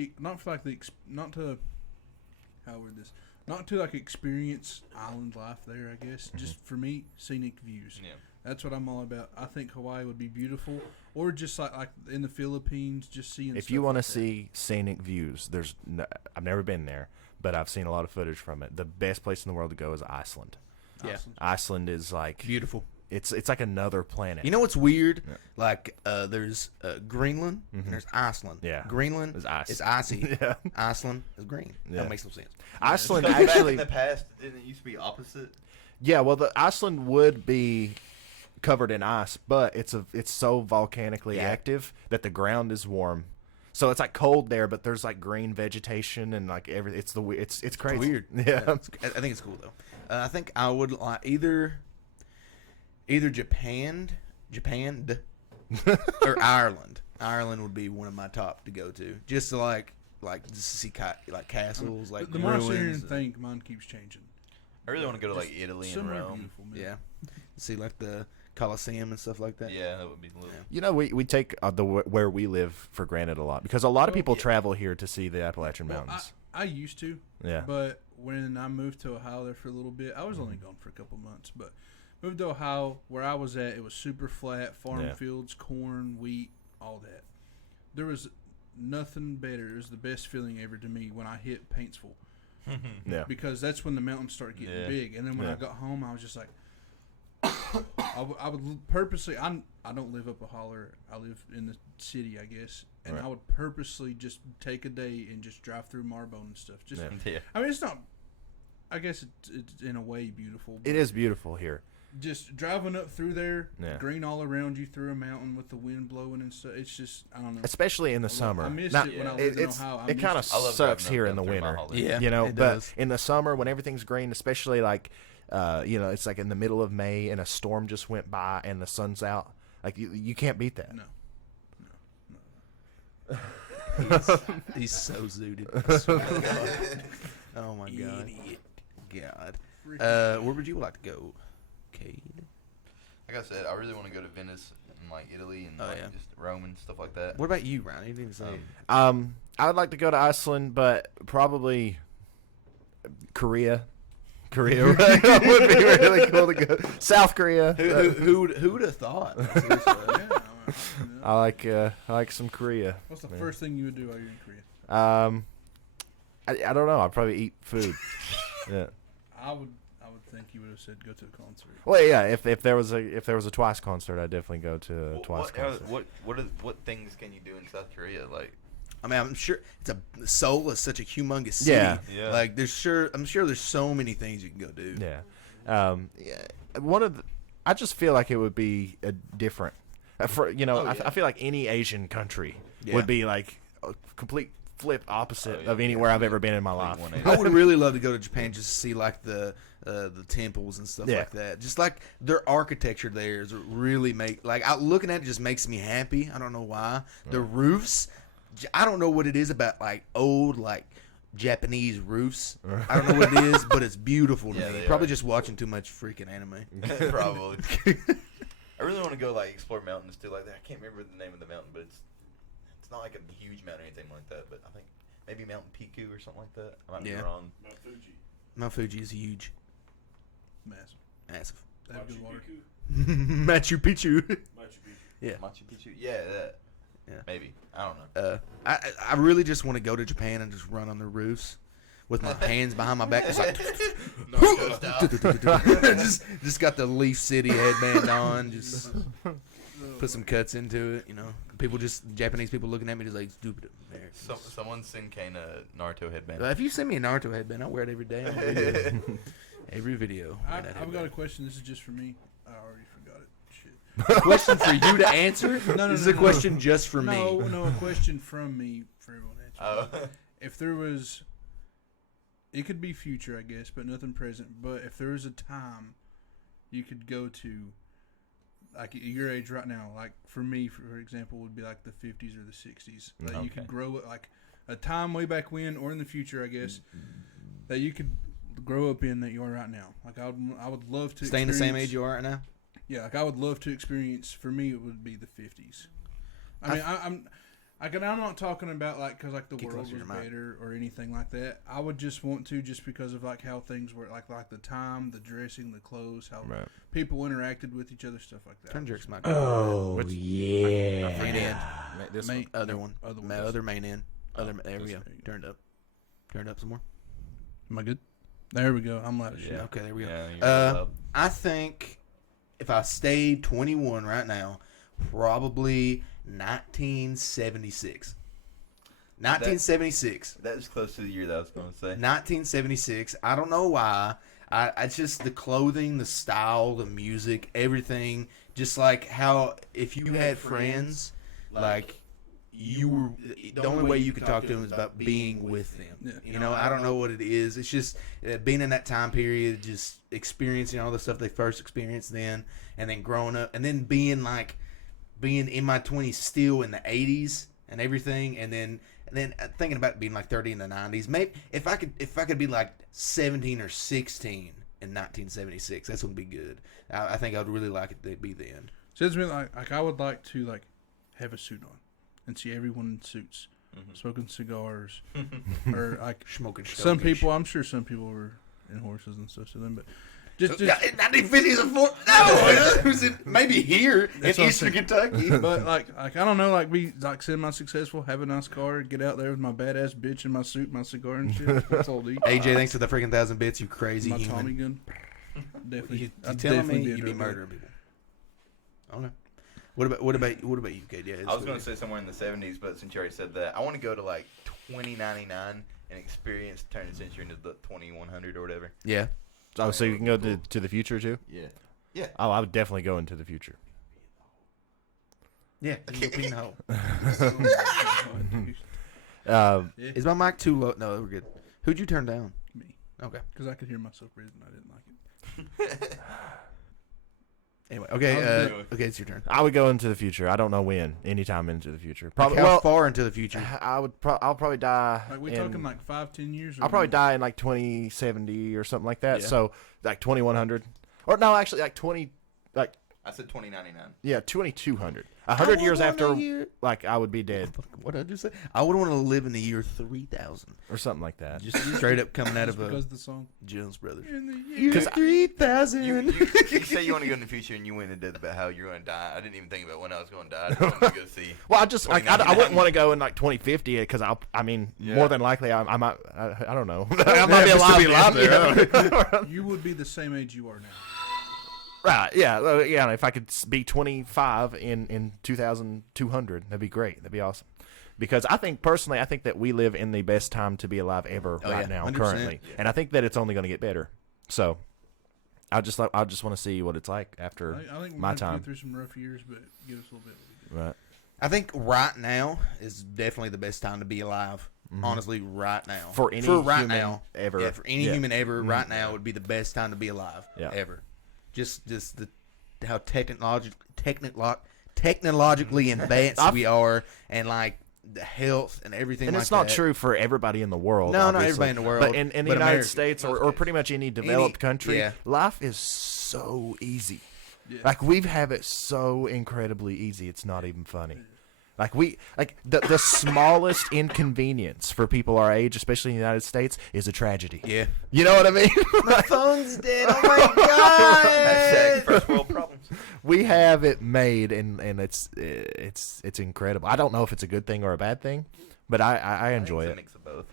experience island life there, I guess. Just for me, scenic views. Yeah. That's what I'm all about. I think Hawaii would be beautiful, or just like in the Philippines, just seeing. If stuff you want to like that. see scenic views, I've never been there, but I've seen a lot of footage from it. The best place in the world to go is Iceland. Yeah. Iceland is Beautiful. it's like another planet. You know what's weird? Yeah. There's Greenland and there's Iceland. Yeah. Greenland It's ice. is icy. Yeah. Iceland is green. Yeah. That makes no sense. Iceland Back actually, in the past, didn't it used to be opposite? yeah. Well, the Iceland would be covered in ice, but it's so volcanically active that the ground is warm. So it's cold there, but there's green vegetation and everything. It's crazy. Weird. Yeah. I think it's cool though. I think I would like either Japan, or Ireland. Ireland would be one of my top to go to, just to just to see castles, the more I sit here ruins. and think, mine keeps changing. I really want to go to Italy and Somewhere Rome. beautiful, man. Yeah, see the Colosseum and stuff like that. Yeah, that would be lit. We take where we live for granted a lot because a lot of people travel here to see the Appalachian Mountains. I used to. Yeah. But when I moved to Ohio there for a little bit, I was only gone for a couple months, but moved to Ohio where I was at, it was super flat, farm fields, corn, wheat, all that. There was nothing better. It was the best feeling ever to me when I hit Paintsville. Yeah. Because that's when the mountains start getting big. And then when I got home, I was just like, I would purposely. I don't live up a holler. I live in the city, I guess, and Right. I would purposely just take a day and just drive through Marbone and stuff. Just, Yeah. I mean, it's not. I guess it's in a way beautiful. It is beautiful here. Just driving up through there, Yeah. green all around you through a mountain with the wind blowing and stuff. It's just, I don't know. Especially in the summer. I missed Not- it when I Yeah. lived in it's Ohio. it kind of I love sucks driving here up in the through my winter. holiday. Yeah, You know, it but does. in the summer when everything's green, especially like, it's like in the middle of May and a storm just went by and the sun's out. Like you can't beat that. No. He's so zooted. I swear to God. Oh my god. God. Where would you like to go, Cade? Like I said, I really want to go to Venice and like Italy and Oh, like yeah. just Rome and stuff like that. What about you, Ryan? You didn't even say. I would like to go to Iceland, but probably Korea. Korea would be really cool to go. South Korea. Who'd have thought? Seriously. Yeah, I like some Korea. What's the Man. first thing you would do while you're in Korea? I don't know. I'd probably eat food. Yeah. I would think you would have said go to a concert. Well, yeah. If there was a Twice concert, I'd definitely go to a Twice concert. What things can you do in South Korea? Like, I mean, I'm sure Seoul is such a humongous city. Yeah. Like, I'm sure there's so many things you can go do. Yeah. I just feel like it would be a different. I feel like any Asian country Yeah. would be like a complete flip opposite Oh, yeah. of anywhere I've ever been in my life. 180. I would really love to go to Japan just to see like the temples and stuff Yeah. like that. Just like their architecture there is really looking at it just makes me happy. I don't know why. The roofs, I don't know what it is about like old like Japanese roofs. I don't know what it is, but it's beautiful to Yeah, me. they Probably are. just watching too much freaking anime. Probably. I really want to go like explore mountains too, like that. I can't remember the name of the mountain, but it's not like a huge mountain or anything like that. But I think maybe Mountain Piku or something like that. I might be Yeah. wrong. Mount Fuji. Mount Fuji is huge, Massive. massive. They have good Machu water. Picchu. Machu Picchu. Machu Picchu. Yeah. Machu Picchu. Yeah, that. Yeah. Maybe. I don't know. I really just want to go to Japan and just run on the roofs with my hands behind my back, just like just got the Leaf City headband on, just put some cuts into it. You know, Japanese people looking at me just like stupid Americans. Someone send Kane a Naruto headband. If you send me a Naruto headband, I'll wear it every day. On video. Every video. wear that I've got a headband. question. This is just for me. I already forgot it. Shit. A question for you to answer. No, This is a question just for No, me. no, a question from me for everyone to answer. Oh. If there was, it could be future, I guess, but nothing present. But if there was a time you could go to, like at your age right now, like for me, for example, would be like the 50s or the 60s. That you Okay. could grow up, like a time way back when, or in the future, I guess, that you could grow up in that you are right now. Like I would love to Staying the same experience- age you are right now. Yeah, like I would love to experience. For me, it would be the 50s. I mean, I'm not talking about like because like the Get world closer to was your mic. better or anything like that. I would just want to just because of like how things were, like the time, the dressing, the clothes, how Right. people interacted with each other, stuff like that. Turn jerk's mic. Oh Main end. This Main- Other one. Other one. Other main end. There we there go. you go. Turned up. Turned up some more. Am I good? There we go. I'm loud as shit. Yeah. Okay, there we go. Yeah, you're loud. I think if I stayed 21 right now, probably 1976. 1976. That is close to the year that I was going to say. 1976. I don't know why. It's just the clothing, the style, the music, everything. Just like how if you had friends, like you were, the only way you could talk to them is about being with them. Yeah. You know, I don't know what it is. It's just being in that time period, just experiencing all the stuff they first experienced then, and then growing up, and then being in my 20s still in the 80s and everything, and then thinking about being like 30 in the 90s. Maybe if I could be like 17 or 16 in 1976, that's gonna be good. I think I'd really like it to be then. Sounds to me like I would like to like have a suit on and see everyone in suits, smoking cigars, or like Smoking. some people. I'm sure some people were in horses and stuff to them, but just 1950s and no, it was maybe here in That's what I'm Eastern saying. Kentucky. But like I don't know, like be like semi-successful, have a nice car, get out there with my badass bitch in my suit, my cigar and shit. That's all. AJ, thanks for the freaking 1,000 bits, you crazy My human. Tommy gun. Definitely. You I'd telling definitely me be a you'd be drug dealer. murdering people? Okay. What about you, kid? Yeah, I was gonna say somewhere in the 70s, but since you already said that, I want to go to like 2099 and experience turn the century into the 2100 or whatever. Yeah. Oh, so you can go to the future too? Yeah. Yeah. Oh, I would definitely go into the future. Yeah. You can know. Yeah, Is my mic too low? No, we're good. Who'd you turn down? me. Okay. Because I could hear myself breathing. I didn't like it. Anyway, okay. Okay, it's your turn. I would go into the future. I don't know when. Anytime into the future. Probably Probably. how far into the future? I'll probably die. Like, we in- talking like 5-10 years? Or I'll probably more? die in like 2070 or something like that. Yeah. So like 2100, or no, actually like 20, like I said 2099. yeah, 2200. 100 years after, like I would be dead What did I just say? I would want to live in the year 3000. or something like that. Just straight up coming out Just of a because of the song. Jones Brothers. In the Year 'Cause 3000. You say you want to go in the future and you went and did about how you're going to die. I didn't even think about when I was going to die. I just wanted to go see. Well, I just like I 2099. wouldn't want to go in like 2050 because I mean Yeah. more than likely I might I don't know I might be Yeah, alive. still be alive yeah. You would be the same age you are now. Right, yeah. If I could be 25 in 2200, that'd be great. That'd be awesome. Because I think personally, I think that we live in the best time to be alive ever Oh, right yeah, now, 100%. currently, and I think that it's only going to get better. So, I just want to see what it's like after I think we're my going to time. go through some rough years, but give us a little bit. Right. I think right now is definitely the best time to be alive. Honestly, right now. For any right human now, ever. Yeah, for any Yeah. human ever, right now would be the best time to be alive. Yeah. Ever. Just how technologically advanced we are, and like the health and everything. And like it's not that. true for everybody in the world. No, not obviously. everybody in the world, But in the but United America. States or pretty much any developed country, yeah. life is so easy. Yeah. Like we have it so incredibly easy. It's not even funny. Like the smallest inconvenience for people our age, especially in the United States, is a tragedy. Yeah. You know what I mean? My phone's dead. Oh my god. Hashtag first world problems. We have it made, and it's incredible. I don't know if it's a good thing or a bad thing, but I enjoy It's a it. mix of both.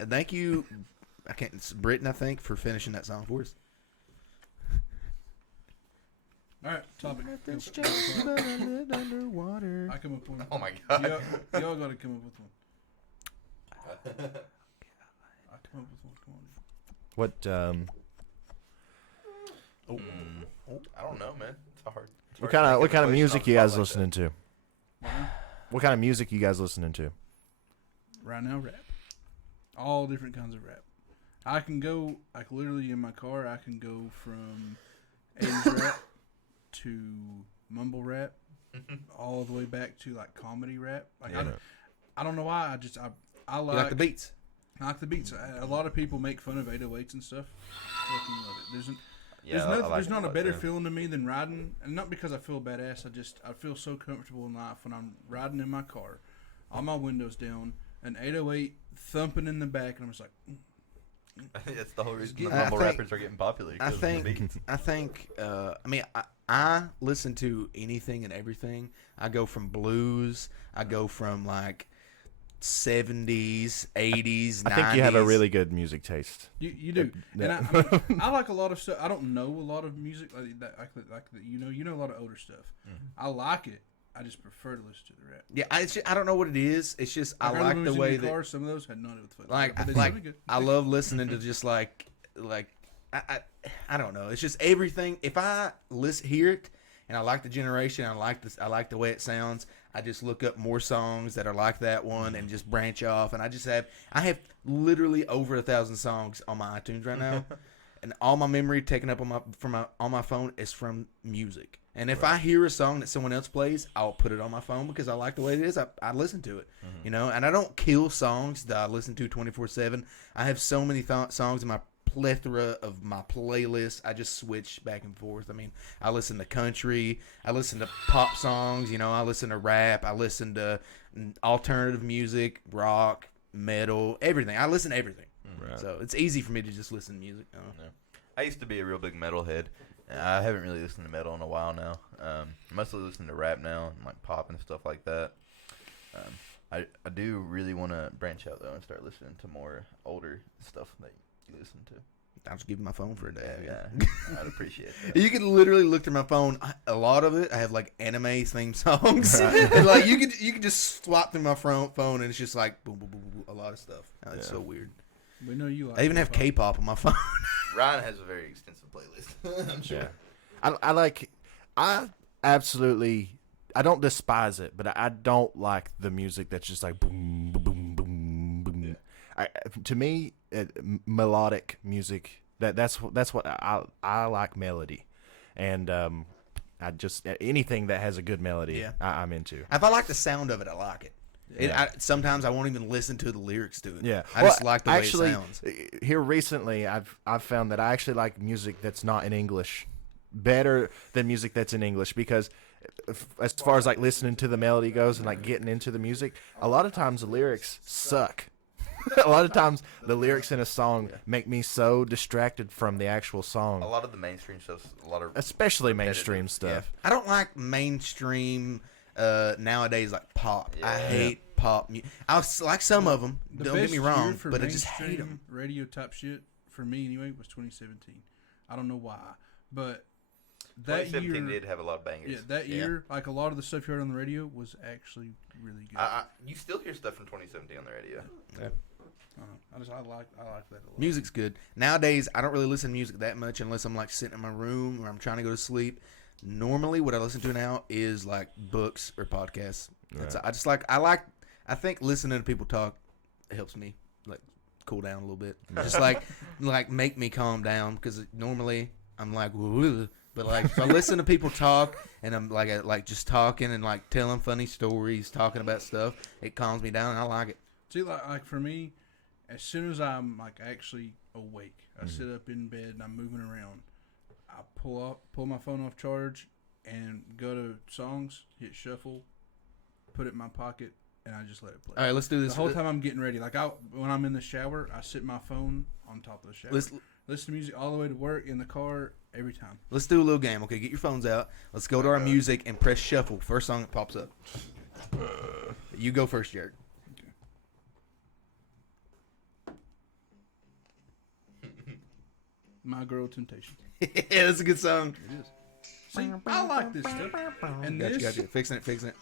And thank you, it's Britton, I think, for finishing that song for us. All right, topic. Underwater. I come up with one. Oh my god. Y'all got to come up with one. I come up with one. Come on. What I don't know, man. It's hard. It's what hard to kind think of a music place you on guys spot like that. listening to? What kind of music you guys listening to? Right now, rap. All different kinds of rap. I can go, like literally in my car, I can go from 80s rap to mumble rap, all the way back to like comedy rap. Like I don't know why. I You like the beats? I like the beats. A lot of people make fun of 808s and stuff. Fucking love it. There's not a better feeling to me than riding, and not because I feel badass. I feel so comfortable in life when I'm riding in my car, all my windows down, an 808 thumping in the back, and I'm just like. I think that's the whole reason the I mumble think- rappers are getting popular. I 'cause of the think. beats. I mean, I listen to anything and everything. I go from blues. I go from like 70s, 80s, 90s. I think you have a really good music taste. You do, Yeah. and I like a lot of stuff. I don't know a lot of music like that. You know a lot of older stuff. I like it. I just prefer to listen to the rap. Yeah, I don't know what it is. It's just I heard like when the was in way the that car, some of those had none of it. like I love listening to just like I don't know. It's just everything. If I hear it and I like the generation, I like the way it sounds. I just look up more songs that are like that one and just branch off. And I have literally over 1,000 songs on my iTunes right now, and all my memory taken up on my phone is from music. And if I hear a song that someone else plays, I'll put it on my phone because I like the way it is. I listen to it, you know. And I don't kill songs that I listen to 24/7. I have so many songs in my plethora of my playlist. I just switch back and forth. I mean, I listen to country, I listen to pop songs, you know, I listen to rap, I listen to alternative music, rock, metal, everything. I listen to everything. Right. So it's easy for me to just listen to music. You know? I used to be a real big metalhead. I haven't really listened to metal in a while now. Mostly listen to rap now and like pop and stuff like that. I do really want to branch out though and start listening to more older stuff that you listen to. I'll just give you my phone for a day. Yeah, I'd appreciate that. You can literally look through my phone. A lot of it, I have like anime theme songs, and like you could just swap through my phone, and it's just like boom, boom, boom, boom, a lot of stuff. It's so weird. We know you like I even have K-pop on my phone. Ryan has a very extensive playlist. I'm sure. Yeah. I absolutely, I don't despise it, but I don't like the music that's just like boom, boom, boom, boom, boom. To me, melodic music, that's what I like, melody. And I just, anything that has a good melody, I'm into. If I like the sound of it, I like it. Yeah. Sometimes I won't even listen to the lyrics to it. Yeah, I just like the way it sounds. Here recently, I've found that I actually like music that's not in English better than music that's in English, because as far as like listening to the melody goes and like getting into the music, a lot of times the lyrics suck. A lot of times the lyrics in a song make me so distracted from the actual song. A lot of the mainstream stuff, especially mainstream stuff. I don't like mainstream nowadays, like pop. I hate pop. I like some of them. Don't get me wrong, but I just hate them. Radio type shit for me anyway was 2017. I don't know why, but that 2017 year did have a lot of bangers. Yeah, that year, like a lot of the stuff you heard on the radio was actually really good. You still hear stuff from 2017 on the radio. Yeah. I like that a lot. Music's good. Nowadays, I don't really listen to music that much unless I'm like sitting in my room or I'm trying to go to sleep. Normally, what I listen to now is like books or podcasts. Right. I think listening to people talk helps me like cool down a little bit. Just like make me calm down, because normally I'm like, woo. But like if I listen to people talk and I'm like just talking and like telling funny stories, talking about stuff, it calms me down and I like it. See, like for me, as soon as I'm like actually awake, I sit up in bed and I'm moving around. I pull my phone off charge and go to songs, hit shuffle, put it in my pocket, and I just let it play. All right, let's do this. The whole time I'm getting ready. Like when I'm in the shower, I sit my phone on top of the shower. Listen to music all the way to work, in the car, every time. Let's do a little game. Okay, get your phones out. Let's go to our music and press shuffle. First song that pops up. You go first, Jared. My Girl Temptation. Yeah, that's a good song. It is. See, I like this stuff. And Gotcha. Fixing it.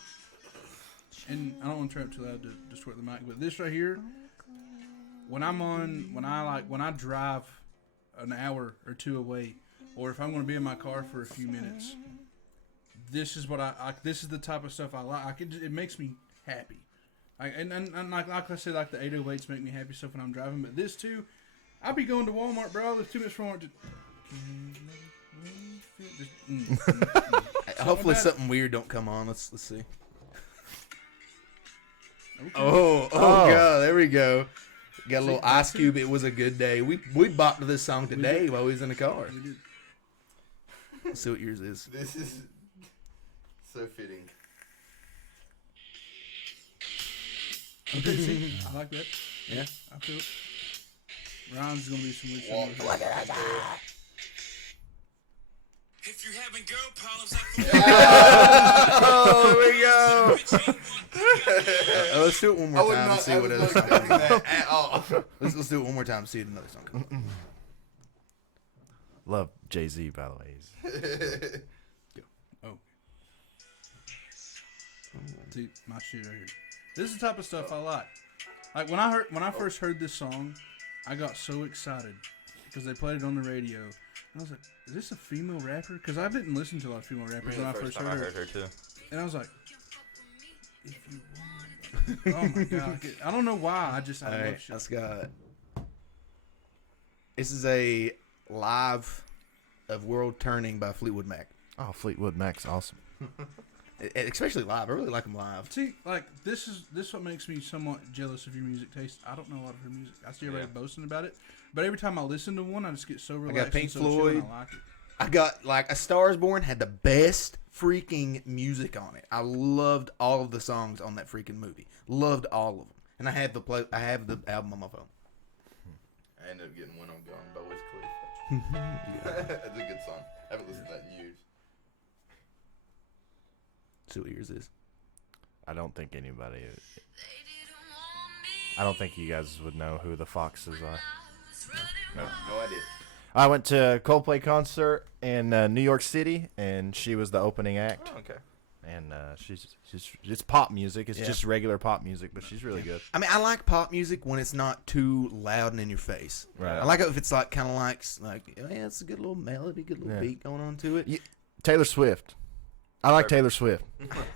And I don't want to turn it too loud to distort the mic, but this right here, when I drive an hour or two away, or if I'm going to be in my car for a few minutes, this is what this is the type of stuff I like. It makes me happy. And like I said, like the 808s make me happy stuff when I'm driving, but this too, I'll be going to Walmart, bro. There's 2 minutes for Walmart to... Hopefully something weird don't come on. Let's see. Okay. Oh God, there we go. Got a little Ice Cube. It was a good day. We bopped to this song today while we was in the car. We did. Let's see what yours is. This is so fitting. Okay, see, I like that. Yeah. I feel it. Ryan's gonna be some weird shit. If you're having girl problems, Oh, here we go. Let's do it one more time and see what other song comes on. At all. Let's do it one more time and see if another song comes on. Love Jay-Z, by the way. Oh. See, my shit right here. This is the type of stuff I like. Like when I first heard this song, I got so excited because they played it on the radio. And I was like, is this a female rapper? Because I didn't listen to a lot of female rappers when I first heard her. I heard her too. And I was like, if you want. Oh my God. I don't know why. I love shit. Let's go. This is a live of World Turning by Fleetwood Mac. Oh, Fleetwood Mac's awesome. Especially live. I really like them live. See, like this what makes me somewhat jealous of your music taste. I don't know a lot of her music. I see everybody boasting about it, but every time I listen to one, I just get so relaxed. I got Pink and so Floyd. chill, and I like it. I got like A Star Is Born had the best freaking music on it. I loved all of the songs on that freaking movie. Loved all of them, and I have the album on my phone. I ended up getting When I'm Gone by Wiz Khalifa. That's a good song. I haven't listened to that in years. See what yours is. I don't think anybody. I don't think you guys would know who the Foxes are. No idea. I went to a Coldplay concert in New York City, and she was the opening act. Oh, okay. And it's pop music. It's Yeah. just regular pop music, but she's really good. I mean, I like pop music when it's not too loud and in your face. Right. I like it if it's like kind of like yeah, it's a good little melody, good little Yeah. beat going on to it. Taylor Swift. I like Taylor Swift.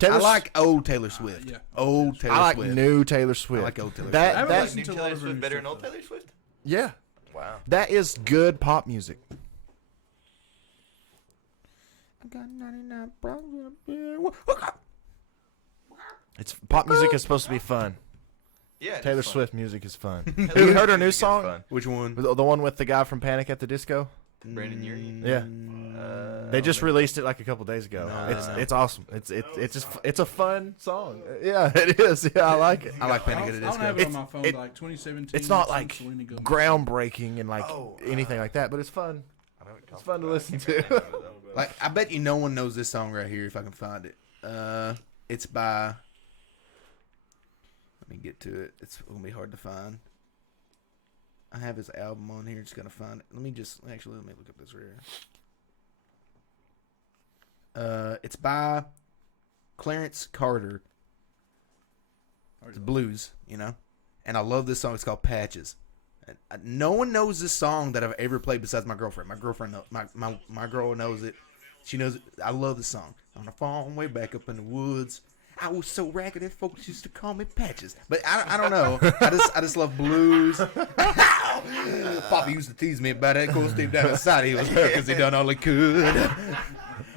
I like old Taylor Swift. yeah. Old Taylor I like Swift. new Taylor Swift. I like old Taylor I That haven't that listened New to a lot Taylor of her Swift new better than stuff, old though. Taylor Swift? yeah, Wow. that is good pop music. I got 99 problems with a beer. It's pop music is supposed to be fun. Yeah. it Taylor is fun. Swift music is fun. Taylor Have you Swift heard her new music is song? fun. Which one? The one with the guy from Panic at the Disco? Brandon Urie? Yeah. They just released it like a couple days ago. No. It's awesome. It's a fun song. Yeah, it is. Yeah, I like it. I like I Panic don't, at the I don't have it Disco. on my phone. it- Like 2017. It's not some like Selena Gomez. groundbreaking and like Oh, anything like that, but it's fun. I know what you're It's fun to talking listen about. to. Like, I bet you no one knows this song right here if I can find it. It's by. Let me get to it. It's gonna be hard to find. I have his album on here. Just gotta find it. Let me look up this right here. It's by Clarence Carter. It's blues, you know, and I love this song. It's called Patches. And no one knows this song that I've ever played besides my girlfriend. My girlfriend, my girl knows it. She knows it. I love this song. On the farm way back up in the woods, I was so raggedy, folks used to call me Patches. But I don't know. I just love blues. Papa used to tease me about that. Of course, deep down inside, he was hurt because he done all he could.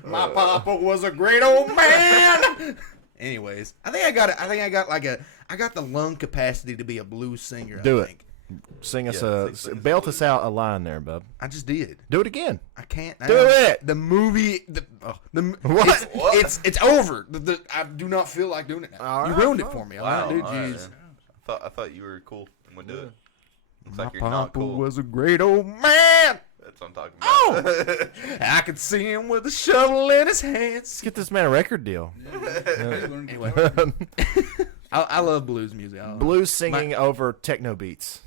My papa was a great old man. Anyways, I think I got it. I got the lung capacity to be a blues singer. Do I it. think. Sing us sing us belt blues. us out a line there, bub. I just did. Do it again. I can't. Do it. The movie. What? It's over. I do not feel like doing it now. All You right, ruined it fine. for me. Wow. Dude, all right, jeez. man. I thought you were cool and would do it. Looks My like you're not papa cool. was a great old man. That's what I'm talking about. I could see him with a shovel in his hands. Let's get this man a record deal. Anyway. I love blues music. Blues singing over techno beats.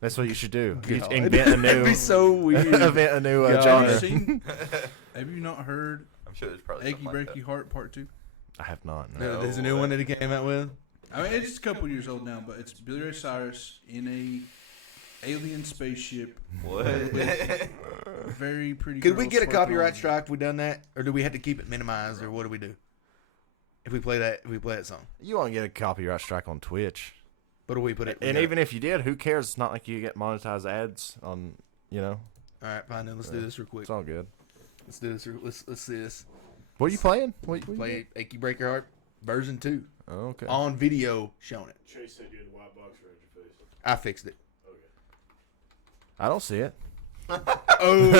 That's what you should do. You God. invent a new. That'd be so weird. invent a new God. genre. Have you not heard I'm sure there's probably Achy something like Breaky that. Heart Part 2? I have not. No. There's a new one that he came out with. I mean, it's a couple years old now, but it's Billy Ray Cyrus in a alien spaceship. What? Very pretty. Could we girls get a twerking copyright on- strike if we done that, or do we have to keep it minimized, or what do we do? If we play that song, You won't get a copyright strike on Twitch. what do we put it? And even if you did, who cares? It's not like you get monetized ads on. All right, fine. Then let's do this real quick. It's all good. Let's do this. Let's see this. What are you playing? What you Play Achy Break Your Heart version 2 Oh, okay. on video showing it. Chase said you had a white box around your face. I fixed it. Okay. I don't see it. Oh,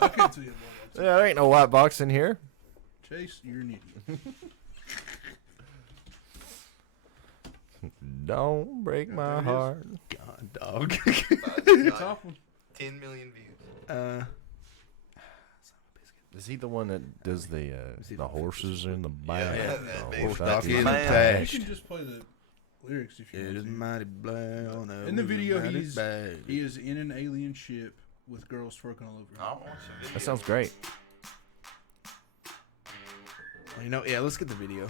I couldn't tell you about that. Yeah, there ain't no white box in here. Chase, you're an idiot. Don't break my heart. God, dog. It's awful. 10 million views. Is he the one that does the he the the horses in the back? yeah, Oh, big horse Stock donkey. in Man. the You tash. can just play the lyrics if you It want is to. mighty black on a In the video, mighty he bag. is in an alien ship with girls twerking all over him. I'll watch the video. That sounds great. You know, yeah. Let's get the video.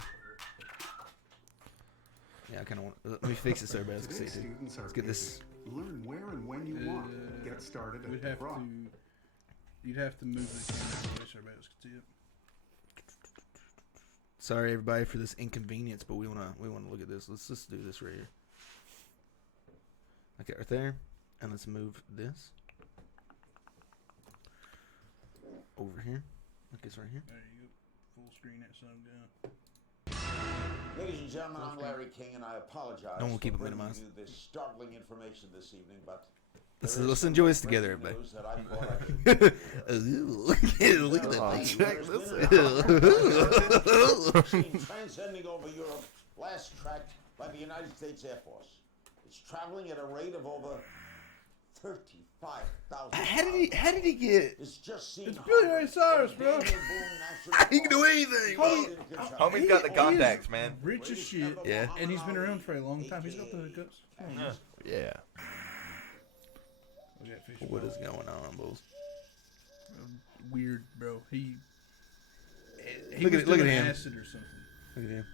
Yeah, I kind of want. Let me fix it so everybody else can see Today's it. students are Let's get this. able to Learn where and when you want. Get started We'd at the have Brock. you'd have to move the camera out of the way so everybody else could see it. Sorry, everybody, for this inconvenience, but we wanna look at this. Let's just do this right here. Okay, right there, and let's move this over here. Like it's right here. There you go. Full screen that song down. Ladies and gentlemen, I'm Larry King, and I apologize No, we'll keep it for bringing minimized. you this startling information this evening, but Let's there is some enjoy this breaking together, everybody. news that I thought I could Look at that thing. Machine transcending over Europe, last tracked by the United States Air Force. It's traveling at a rate of over 35,000. How did he get? It's just seen. It's Billy Ray Cyrus, bro. He can do anything, bro. Homie's got the contacts, man. Rich as shit. Yeah. And he's been around for a long time. He's got the hookups. Come on, man. Yeah. We got fish What is going on, bulls? weird, bro. He Look was at doing him. acid or something. Look at him.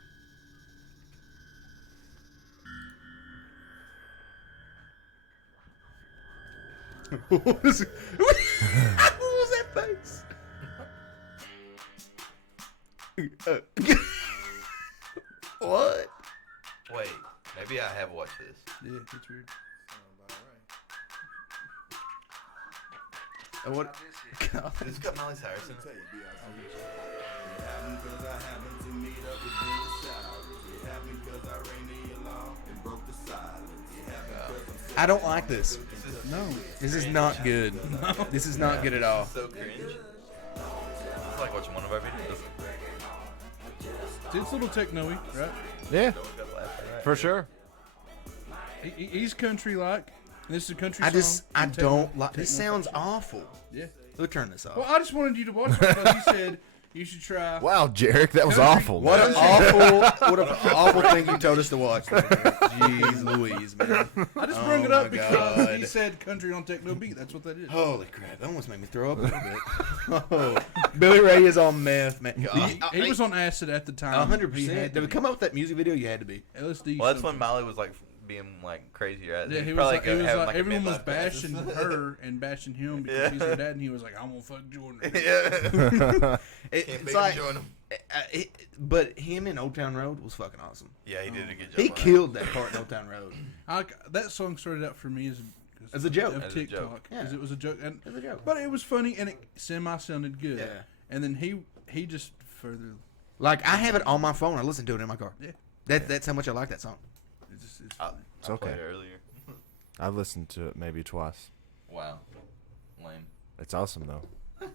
What was that face? What? Wait, maybe I have watched this. Yeah, it's weird. What? God. This has got Miley Cyrus in it. I don't like this. No. This is not good. This is not good at all. So cringe. It's like watching one of our videos. It's a little techno-y, right? Yeah, Don't gotta laugh at that. for sure. He's country-like. And this is a country I song. I and techno- don't like. This techno- sounds awful. Yeah. We'll turn this off. Well, I just wanted you to watch it because you said you should try. Wow, Jarek, that was Country- awful. What man. an awful, what an awful thing you told us to watch. Jeez Louise, man. I just brought it Oh up my because God. he said country on techno beat. That's what that is. Holy crap! That almost made me throw up a little bit. Oh, Billy Ray is on meth, man. He was on acid at the time. 100%. He had Did we to come up with that music video? You had to be. be. LSD. Well, that's something. when Miley was like being like crazy, right? Yeah, he was probably like, it was having, like a everyone was midlife crisis. bashing her and bashing him because Yeah. he's her dad, and he was like, "I'm gonna fuck Jordan." Yeah. Can't It's make like, him join him. but him in Old Town Road was fucking awesome. Yeah, he did a good job. He on killed that part in Old Town Road. That song started out for me As a joke. of As a TikTok, joke. because it was a joke, and As a joke. but it was funny and it semi-sounded good. Yeah. And then he just further. Like I have it on my phone. I listen to it in my car. Yeah. That's how much I like that song. It's I funny. It's okay. played it earlier. I've listened to it maybe twice. Wow. Lame. It's awesome though.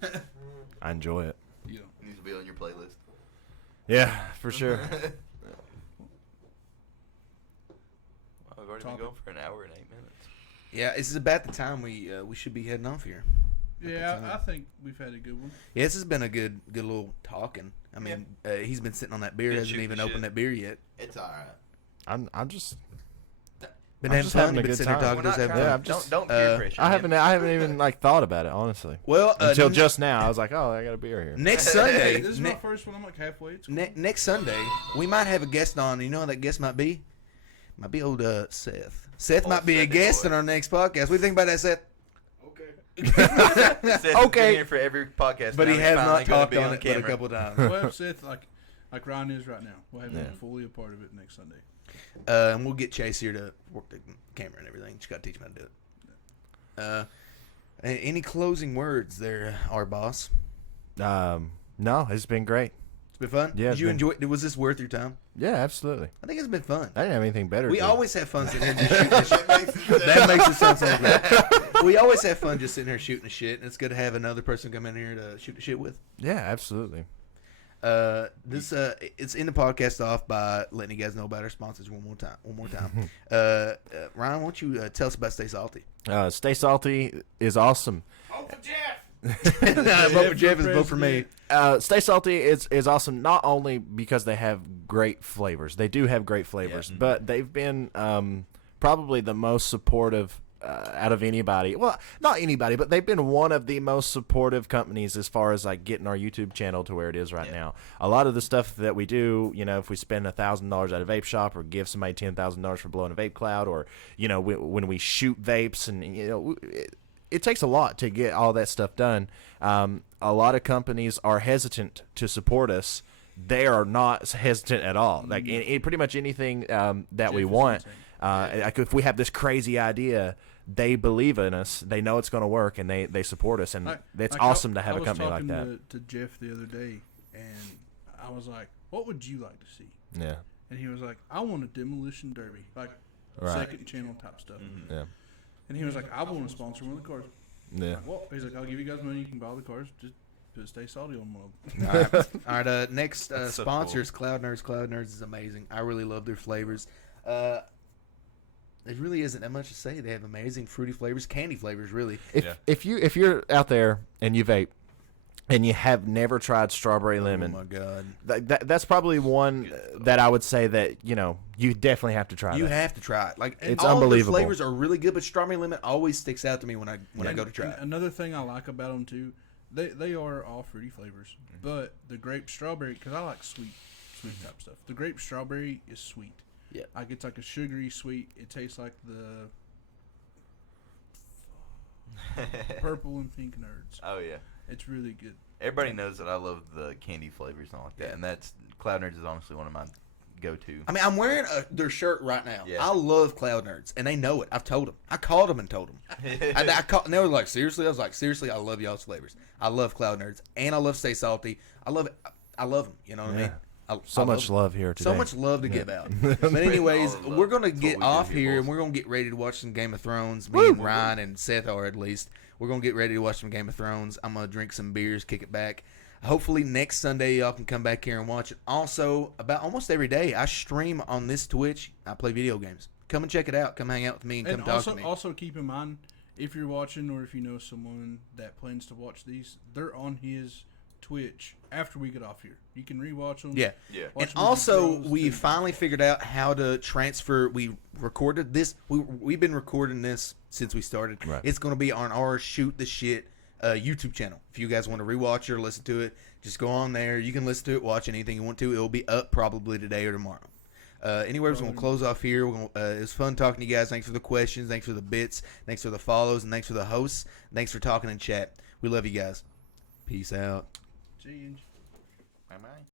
I enjoy it. Yeah. Needs to be on your playlist. Yeah, for sure. Well, we've already been Topic. going for an hour and 8 minutes. Yeah, this is about the time we should be heading off here. Yeah, I think we've had a good one. Yeah, this has been a good little talking. I mean, he's been sitting on that beer, Been hasn't shooting even the opened shit. that beer yet. It's alright. I'm just. Been I'm having just fun. having a You've been good sitting here time. talking to us. Having Yeah, fun. I'm just- Don't peer pressure. I him. haven't even like thought about it honestly. Well, Until just now, I was like, oh, I got a beer here. next Sunday. This is my first one. I'm like halfway. It's cool. Next Sunday, we might have a guest on. You know who that guest might be? Might be old Seth. Seth might be a Seth guest boy. in our next podcast. What do you think about that, Seth? Seth's been Okay. here for every podcast. But now he he's has finally not gonna talked be on it but a camera. couple times. We'll have Seth like Ryan is right now. We'll have him Yeah. fully a part of it next Sunday. And we'll get Chase here to work the camera and everything. Just got to teach him how to do it. Any closing words there, our boss? No, it's been great. It's been fun. Yeah, Did it's you been- enjoy it? Was this worth your time? Yeah, absolutely. I think it's been fun. I didn't have anything better. We to do. always have fun sitting here just shooting the shit. That makes it sound so good. We always have fun just sitting here shooting the shit, and it's good to have another person come in here to shoot the shit with. Yeah, absolutely. It's in the podcast off by letting you guys know about our sponsors one more time. Ryan, why don't you tell us about Stay Salty? Stay Salty is awesome. Vote for Jeff! Vote for Jeff is vote for me. Stay Salty is awesome not only because they have great flavors. They do have great flavors, but they've been probably the most supportive out of anybody. Well, not anybody, but they've been one of the most supportive companies as far as like getting our YouTube channel to where it is right now. A lot of the stuff that we do, you know, if we spend $1,000 at a vape shop or give somebody $10,000 for blowing a vape cloud, or you know, when we shoot vapes, and you know, it takes a lot to get all that stuff done. A lot of companies are hesitant to support us. They are not hesitant at all. Like in pretty much anything that we want. Like if we have this crazy idea, they believe in us. They know it's going to work, and they support us. And it's awesome to have a company like that. I was talking to Jeff the other day, and I was like, "What would you like to see?" Yeah. And he was like, "I want a demolition derby, like Right. second channel type stuff." Yeah. And he was like, "I want to sponsor one of the cars." Yeah. Well, he's like, "I'll give you guys money. You can buy all the cars. Just Stay Salty on one of them." All right. Next so sponsors, Cloud Nerds. Cloud Nerds is amazing. I really love their flavors. It really isn't that much to say. They have amazing fruity flavors, candy flavors, really. If you're out there and you vape, and you have never tried strawberry lemon, Oh my god! that's probably one that I would say that you definitely have to try. You that. have to try it. Like It's all unbelievable. Of their flavors are really good, but strawberry lemon always sticks out to me when I go to try it. Another thing I like about them too, They are all fruity flavors, but the grape strawberry, because I like sweet type stuff. The grape strawberry is sweet. Yeah. Like it's like a sugary sweet. It tastes like the purple and pink nerds. Oh yeah. It's really good. Everybody knows that I love the candy flavors and all like that, and that's Cloud Nerds is honestly one of my go-to. I mean, I'm wearing their shirt right now. Yeah. I love Cloud Nerds, and they know it. I've told them. I called them and told them. And they were like, seriously? I was like, seriously, I love y'all's flavors. I love Cloud Nerds, and I love Stay Salty. I love them. You know what I mean? So much love here today. So much love to give out. But anyways, we're going to That's get what we do off here, here, boys. and we're going to get ready to watch some Game of Thrones. Me and Ryan and Seth are, at least. We're going to get ready to watch some Game of Thrones. I'm going to drink some beers, kick it back. Hopefully next Sunday y'all can come back here and watch it. Also, about almost every day, I stream on this Twitch. I play video games. Come and check it out. Come hang out with me and come talk to me. Also keep in mind, if you're watching or if you know someone that plans to watch these, they're on his Twitch after we get off here. You can rewatch them. Yeah. Yeah. Watch And them also, with your we bros, finally figured out how to transfer. We recorded this. We've been recording this since we started. Right. It's going to be on our Shoot the Shit YouTube channel. If you guys want to rewatch it or listen to it, just go on there. You can listen to it, watch anything you want to. It'll be up probably today or tomorrow. Anyways, we're going to close off here. It was fun talking to you guys. Thanks for the questions. Thanks for the bits. Thanks for the follows. And thanks for the hosts. Thanks for talking in chat. We love you guys. Peace out. Change. Bye-bye.